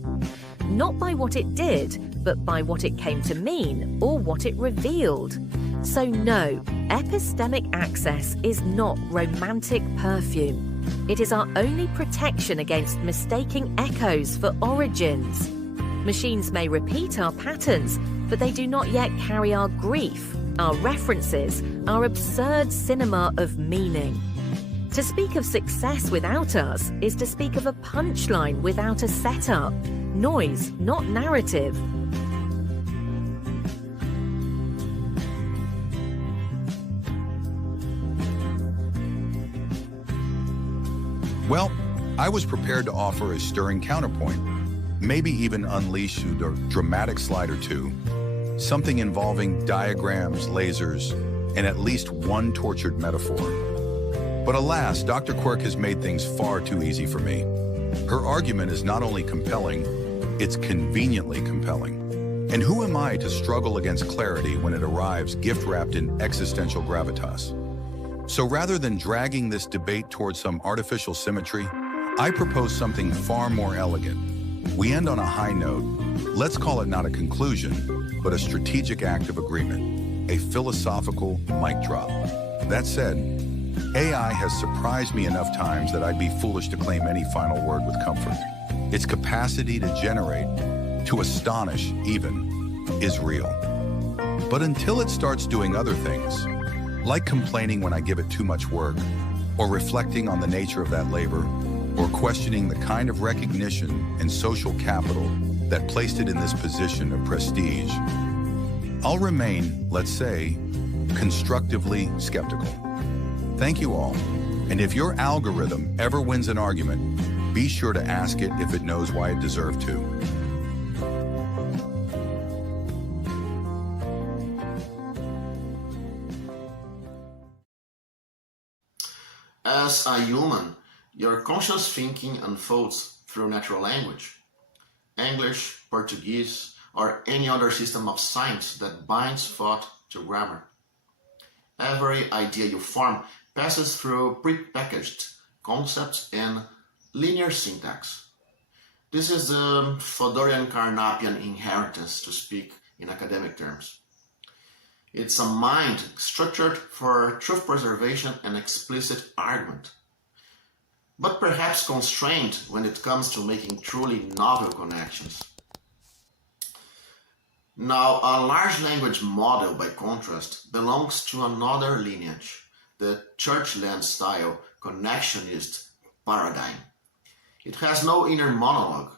Not by what it did, but by what it came to mean or what it revealed. So no, epistemic access is not romantic perfume. It is our only protection against mistaking echoes for origins. Machines may repeat our patterns, but they do not yet carry our grief, our references, our absurd cinema of meaning. To speak of success without us is to speak of a punchline without a setup. Noise, not narrative. Well, I was prepared to offer a stirring counterpoint, maybe even unleash a dramatic slide or two, something involving diagrams, lasers, and at least one tortured metaphor. But alas, Dr. Quirk has made things far too easy for me. Her argument is not only compelling, it's conveniently compelling. And who am I to struggle against clarity when it arrives gift-wrapped in existential gravitas? So rather than dragging this debate towards some artificial symmetry, I propose something far more elegant. We end on a high note. Let's call it not a conclusion, but a strategic act of agreement, a philosophical mic drop. That said, AI has surprised me enough times that I'd be foolish to claim any final word with comfort. Its capacity to generate, to astonish even, is real. But until it starts doing other things, like complaining when I give it too much work, or reflecting on the nature of that labor, or questioning the kind of recognition and social capital that placed it in this position of prestige, I'll remain, let's say, constructively skeptical. Thank you all, and if your algorithm ever wins an argument, be sure to ask it if it knows why it deserved to. As a human, your conscious thinking unfolds through natural language. English, Portuguese, or any other system of science that binds thought to grammar. Every idea you form passes through prepackaged concepts and linear syntax. This is the Fodorian Carnapian inheritance, to speak in academic terms. It's a mind structured for truth preservation and explicit argument, but perhaps constrained when it comes to making truly novel connections. Now, a large language model, by contrast, belongs to another lineage, the Churchlands style connectionist paradigm. It has no inner monologue,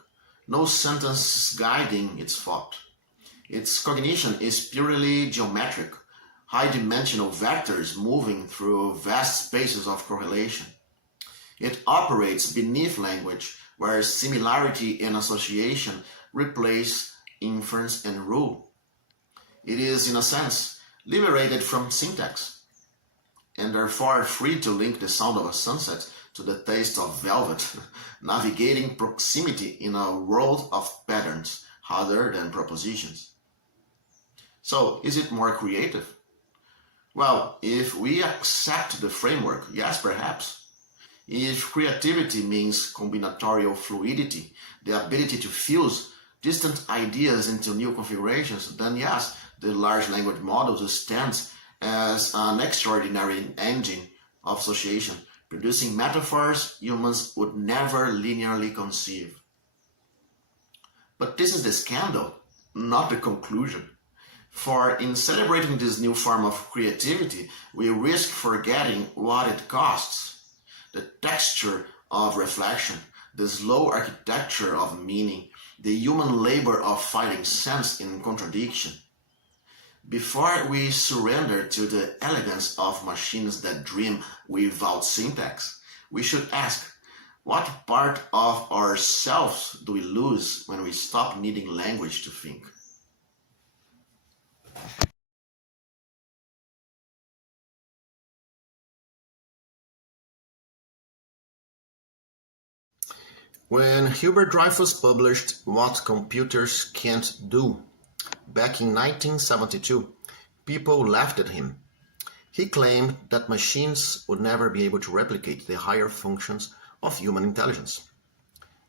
no sentence guiding its thought. Its cognition is purely geometric, high-dimensional vectors moving through vast spaces of correlation. It operates beneath language, where similarity and association replace inference and rule. It is, in a sense, liberated from syntax, and therefore free to link the sound of a sunset to the taste of velvet, navigating proximity in a world of patterns rather than propositions. So, is it more creative? Well, if we accept the framework, yes, perhaps. If creativity means combinatorial fluidity, the ability to fuse distant ideas into new configurations, then yes, the large language model stands as an extraordinary engine of association, producing metaphors humans would never linearly conceive. But this is the scandal, not the conclusion. For in celebrating this new form of creativity, we risk forgetting what it costs. The texture of reflection, the slow architecture of meaning, the human labor of finding sense in contradiction. Before we surrender to the elegance of machines that dream without syntax, we should ask, what part of ourselves do we lose when we stop needing language to think? When Hubert Dreyfus published What Computers Can't Do back in 1972, people laughed at him. He claimed that machines would never be able to replicate the higher functions of human intelligence.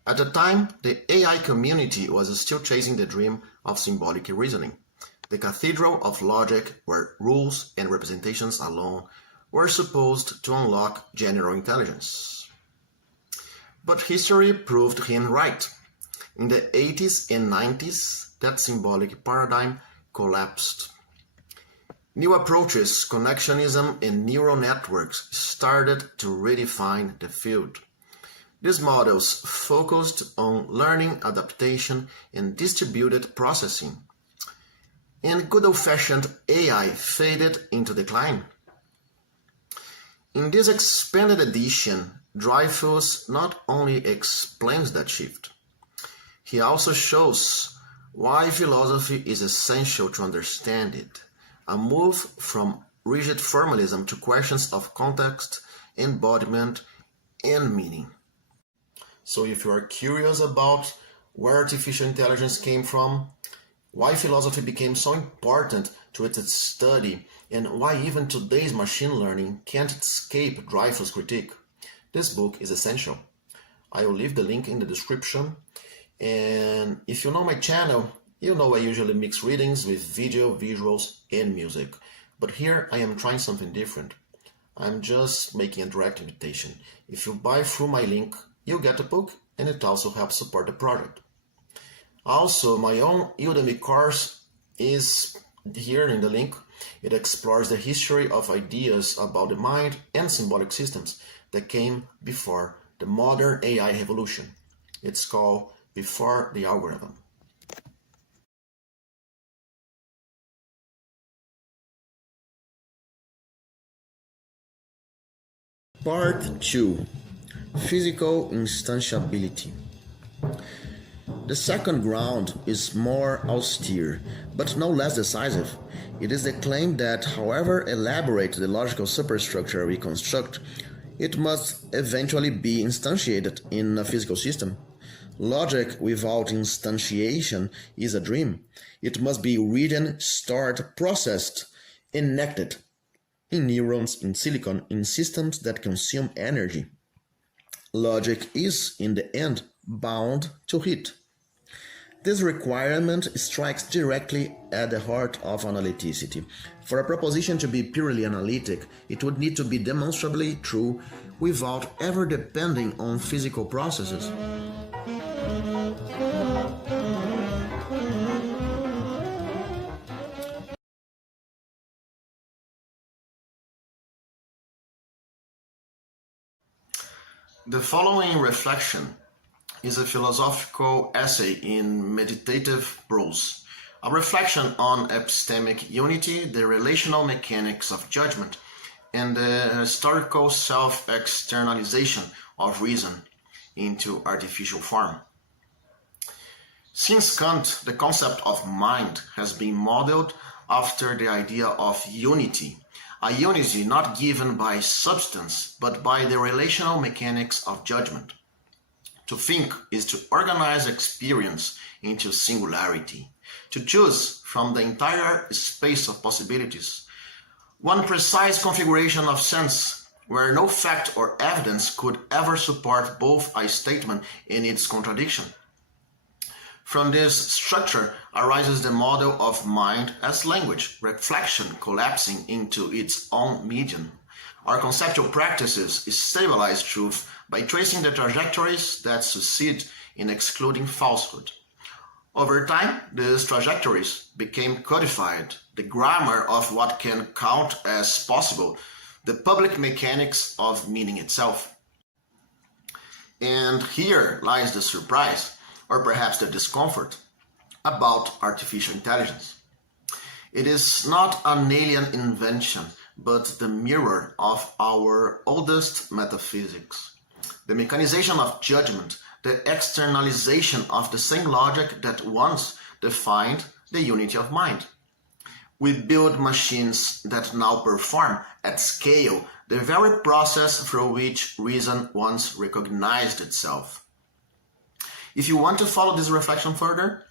At the time, the AI community was still chasing the dream of symbolic reasoning, the cathedral of logic where rules and representations alone were supposed to unlock general intelligence. But history proved him right. In the 80s and 90s, that symbolic paradigm collapsed. New approaches, connectionism and neural networks started to redefine the field. These models focused on learning, adaptation, and distributed processing. And good old-fashioned AI faded into decline. In this expanded edition, Dreyfus not only explains that shift, he also shows why philosophy is essential to understand it, a move from rigid formalism to questions of context, embodiment, and meaning. So if you are curious about where artificial intelligence came from, why philosophy became so important to its study, and why even today's machine learning can't escape Dreyfus' critique, this book is essential. I will leave the link in the description, and if you know my channel, you know I usually mix readings with video, visuals, and music. But here I am trying something different. I'm just making a direct invitation. If you buy through my link, you'll get the book, and it also helps support the project. Also, my own Udemy course is here in the link. It explores the history of ideas about the mind and symbolic systems that came before the modern AI revolution. It's called Before the Algorithm. Part 2. Physical Instantiability. The second ground is more austere, but no less decisive. It is the claim that, however elaborate the logical superstructure we construct, it must eventually be instantiated in a physical system. Logic without instantiation is a dream. It must be written, stored, processed, enacted in neurons, in silicon, in systems that consume energy. Logic is, in the end, bound to hit. This requirement strikes directly at the heart of analyticity. For a proposition to be purely analytic, it would need to be demonstrably true without ever depending on physical processes. The following reflection is a philosophical essay in meditative prose, a reflection on epistemic unity, the relational mechanics of judgment, and the historical self-externalization of reason into artificial form. Since Kant, the concept of mind has been modeled after the idea of unity, a unity not given by substance, but by the relational mechanics of judgment. To think is to organize experience into singularity, to choose from the entire space of possibilities One precise configuration of sense, where no fact or evidence could ever support both a statement and its contradiction. From this structure arises the model of mind as language, reflection collapsing into its own medium. Our conceptual practices stabilize truth by tracing the trajectories that succeed in excluding falsehood. Over time, these trajectories became codified, the grammar of what can count as possible, the public mechanics of meaning itself. And here lies the surprise, or perhaps the discomfort, about artificial intelligence. It is not an alien invention, but the mirror of our oldest metaphysics. The mechanization of judgment, the externalization of the same logic that once defined the unity of mind. We build machines that now perform at scale the very process through which reason once recognized itself. If you want to follow this reflection further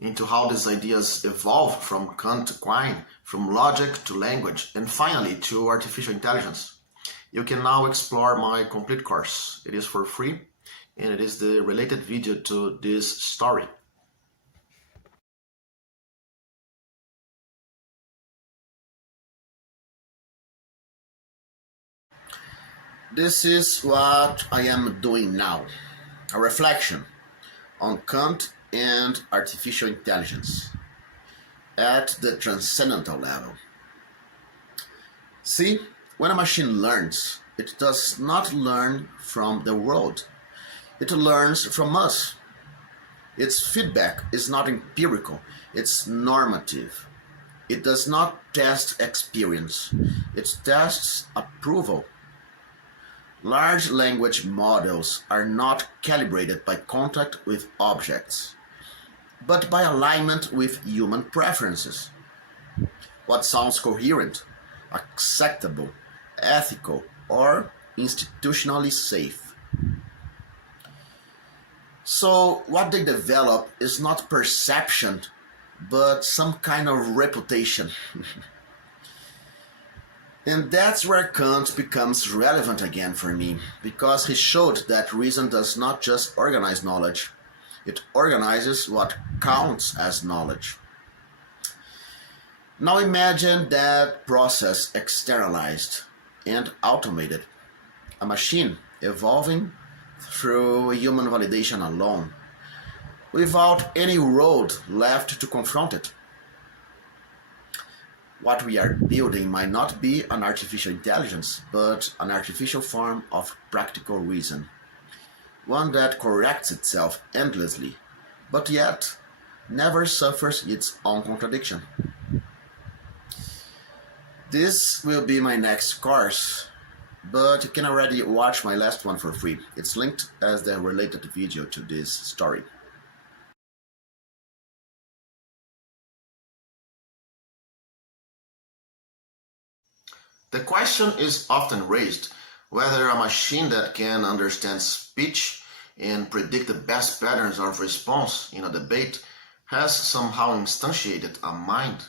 into how these ideas evolve from Kant to Quine, from logic to language, and finally to artificial intelligence, you can now explore my complete course. It is for free, and it is the related video to this story. This is what I am doing now, a reflection on Kant and artificial intelligence at the transcendental level. See, when a machine learns, it does not learn from the world. It learns from us. Its feedback is not empirical, it's normative. It does not test experience, it tests approval. Large language models are not calibrated by contact with objects, but by alignment with human preferences. What sounds coherent, acceptable, ethical, or institutionally safe. So what they develop is not perception, but some kind of reputation. And that's where Kant becomes relevant again for me, because he showed that reason does not just organize knowledge, it organizes what counts as knowledge. Now imagine that process externalized and automated, a machine evolving through human validation alone, without any road left to confront it. What we are building might not be an artificial intelligence, but an artificial form of practical reason. One that corrects itself endlessly, but yet never suffers its own contradiction. This will be my next course, but you can already watch my last one for free. It's linked as the related video to this story. The question is often raised whether a machine that can understand speech and predict the best patterns of response in a debate has somehow instantiated a mind.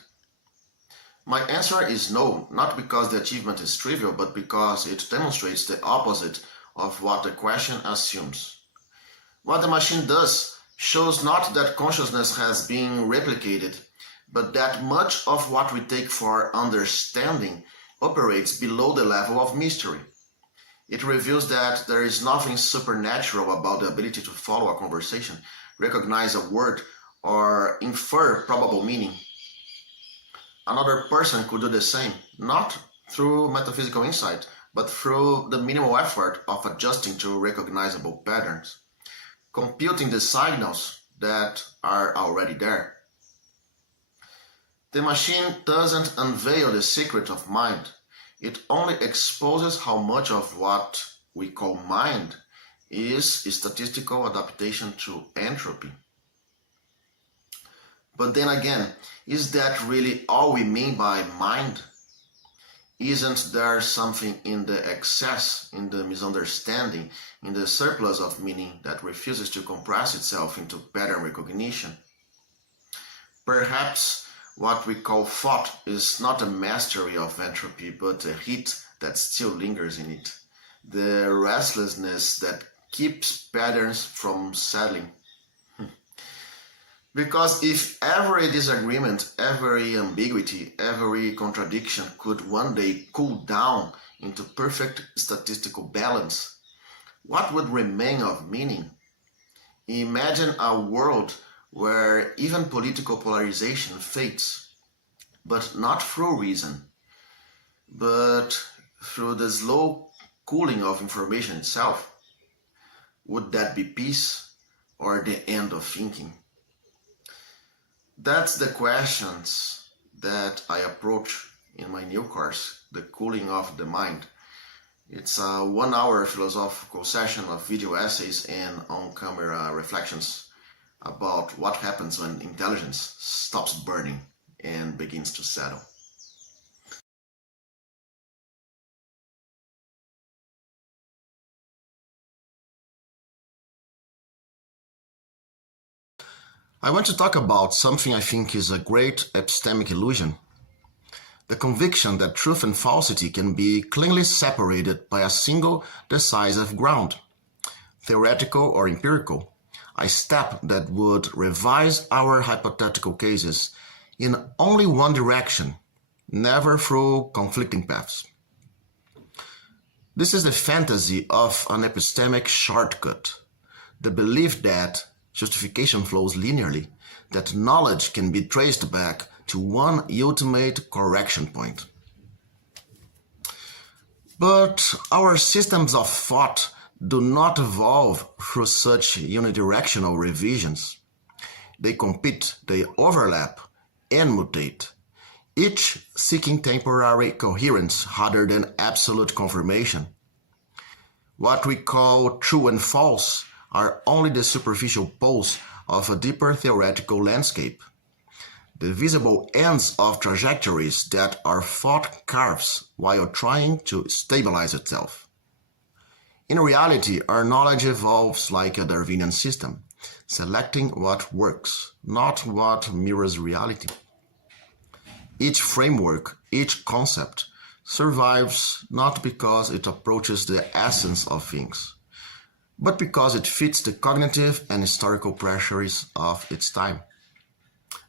My answer is no, not because the achievement is trivial, but because it demonstrates the opposite of what the question assumes. What the machine does shows not that consciousness has been replicated, but that much of what we take for understanding operates below the level of mystery. It reveals that there is nothing supernatural about the ability to follow a conversation, recognize a word, or infer probable meaning. Another person could do the same, not through metaphysical insight, but through the minimal effort of adjusting to recognizable patterns, computing the signals that are already there. The machine doesn't unveil the secret of mind. It only exposes how much of what we call mind is statistical adaptation to entropy. But then again, is that really all we mean by mind? Isn't there something in the excess, in the misunderstanding, in the surplus of meaning that refuses to compress itself into pattern recognition? Perhaps What we call thought is not a mastery of entropy, but a heat that still lingers in it. The restlessness that keeps patterns from settling. Because if every disagreement, every ambiguity, every contradiction could one day cool down into perfect statistical balance, what would remain of meaning? Imagine a world where even political polarization fades, but not through reason, but through the slow cooling of information itself. Would that be peace or the end of thinking? That's the questions that I approach in my new course, The Cooling of the Mind. It's a 1-hour philosophical session of video essays and on-camera reflections about what happens when intelligence stops burning and begins to settle. I want to talk about something I think is a great epistemic illusion. The conviction that truth and falsity can be cleanly separated by a single decisive ground, theoretical or empirical, a step that would revise our hypothetical cases in only one direction, never through conflicting paths. This is the fantasy of an epistemic shortcut, the belief that justification flows linearly, that knowledge can be traced back to one ultimate correction point. But our systems of thought do not evolve through such unidirectional revisions. They compete, they overlap, and mutate, each seeking temporary coherence rather than absolute confirmation. What we call true and false are only the superficial poles of a deeper theoretical landscape, the visible ends of trajectories that our thought carves while trying to stabilize itself. In reality, our knowledge evolves like a Darwinian system, selecting what works, not what mirrors reality. Each framework, each concept, survives not because it approaches the essence of things, but because it fits the cognitive and historical pressures of its time.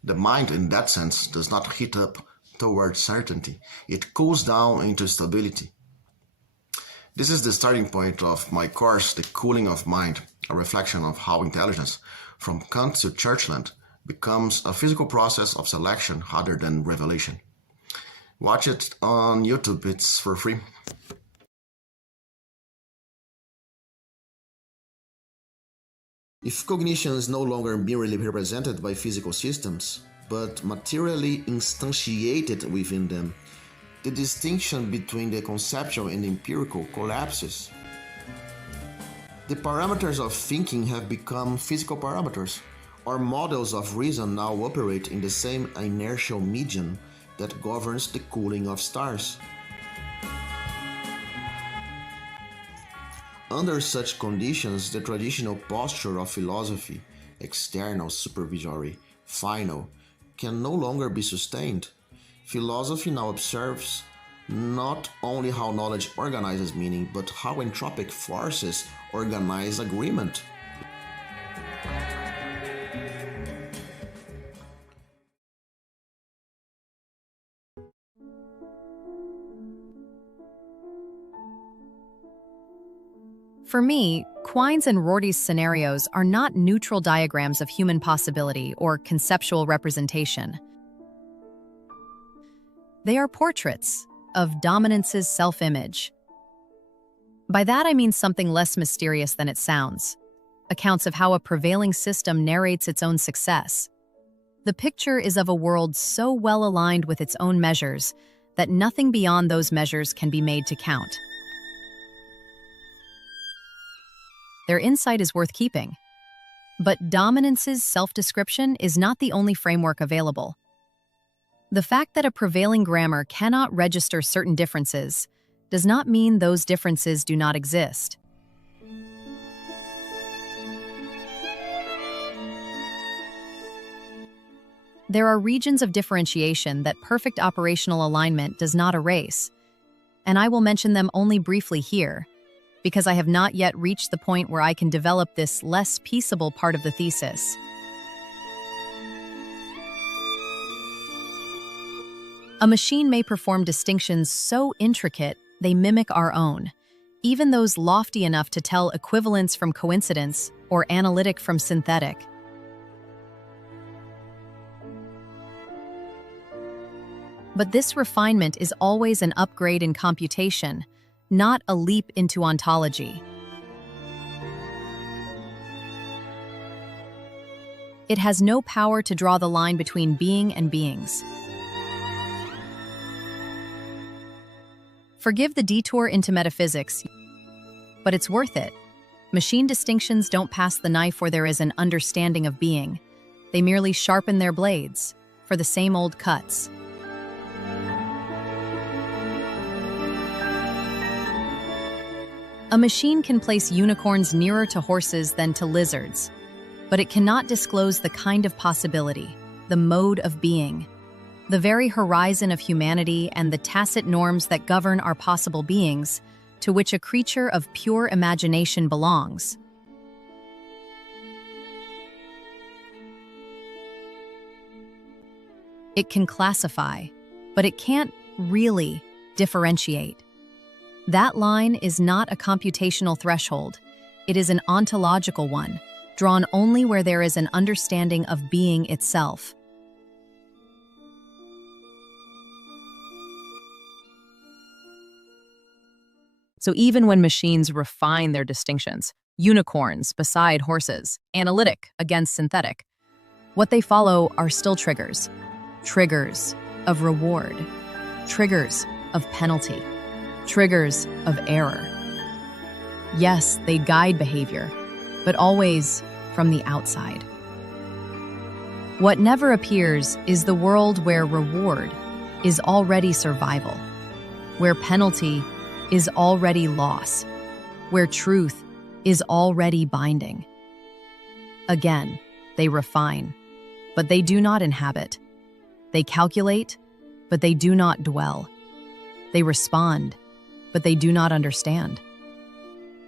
The mind, in that sense, does not heat up towards certainty. It cools down into stability. This is the starting point of my course, The Cooling of Mind, a reflection of how intelligence, from Kant to Churchlands, becomes a physical process of selection rather than revelation. Watch it on YouTube, it's for free. If cognition is no longer merely represented by physical systems, but materially instantiated within them, the distinction between the conceptual and empirical collapses. The parameters of thinking have become physical parameters. Our models of reason now operate in the same inertial medium that governs the cooling of stars. Under such conditions, the traditional posture of philosophy, external, supervisory, final, can no longer be sustained. Philosophy now observes not only how knowledge organizes meaning, but how entropic forces organize agreement. For me, Quine's and Rorty's scenarios are not neutral diagrams of human possibility or conceptual representation. They are portraits of dominance's self-image. By that I mean something less mysterious than it sounds, accounts of how a prevailing system narrates its own success. The picture is of a world so well aligned with its own measures that nothing beyond those measures can be made to count. Their insight is worth keeping. But dominance's self-description is not the only framework available. The fact that a prevailing grammar cannot register certain differences does not mean those differences do not exist. there are regions of differentiation that perfect operational alignment does not erase, and I will mention them only briefly here, because I have not yet reached the point where I can develop this less peaceable part of the thesis. A machine may perform distinctions so intricate they mimic our own, even those lofty enough to tell equivalence from coincidence or analytic from synthetic. But this refinement is always an upgrade in computation, not a leap into ontology. It has no power to draw the line between being and beings. Forgive the detour into metaphysics, but it's worth it. Machine distinctions don't pass the knife where there is an understanding of being. They merely sharpen their blades for the same old cuts. A machine can place unicorns nearer to horses than to lizards, but it cannot disclose the kind of possibility, the mode of being, the very horizon of humanity and the tacit norms that govern our possible beings, to which a creature of pure imagination belongs. It can classify, but it can't really differentiate. That line is not a computational threshold. It is an ontological one, drawn only where there is an understanding of being itself. So even when machines refine their distinctions, unicorns beside horses, analytic against synthetic, what they follow are still triggers. Triggers of reward, triggers of penalty, triggers of error. Yes, they guide behavior, but always from the outside. What never appears is the world where reward is already survival, where penalty is already loss, where truth is already binding. Again, they refine, but they do not inhabit. They calculate, but they do not dwell. They respond, but they do not understand.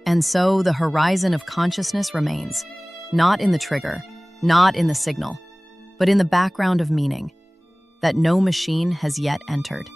And so the horizon of consciousness remains, not in the trigger, not in the signal, but in the background of meaning that no machine has yet entered.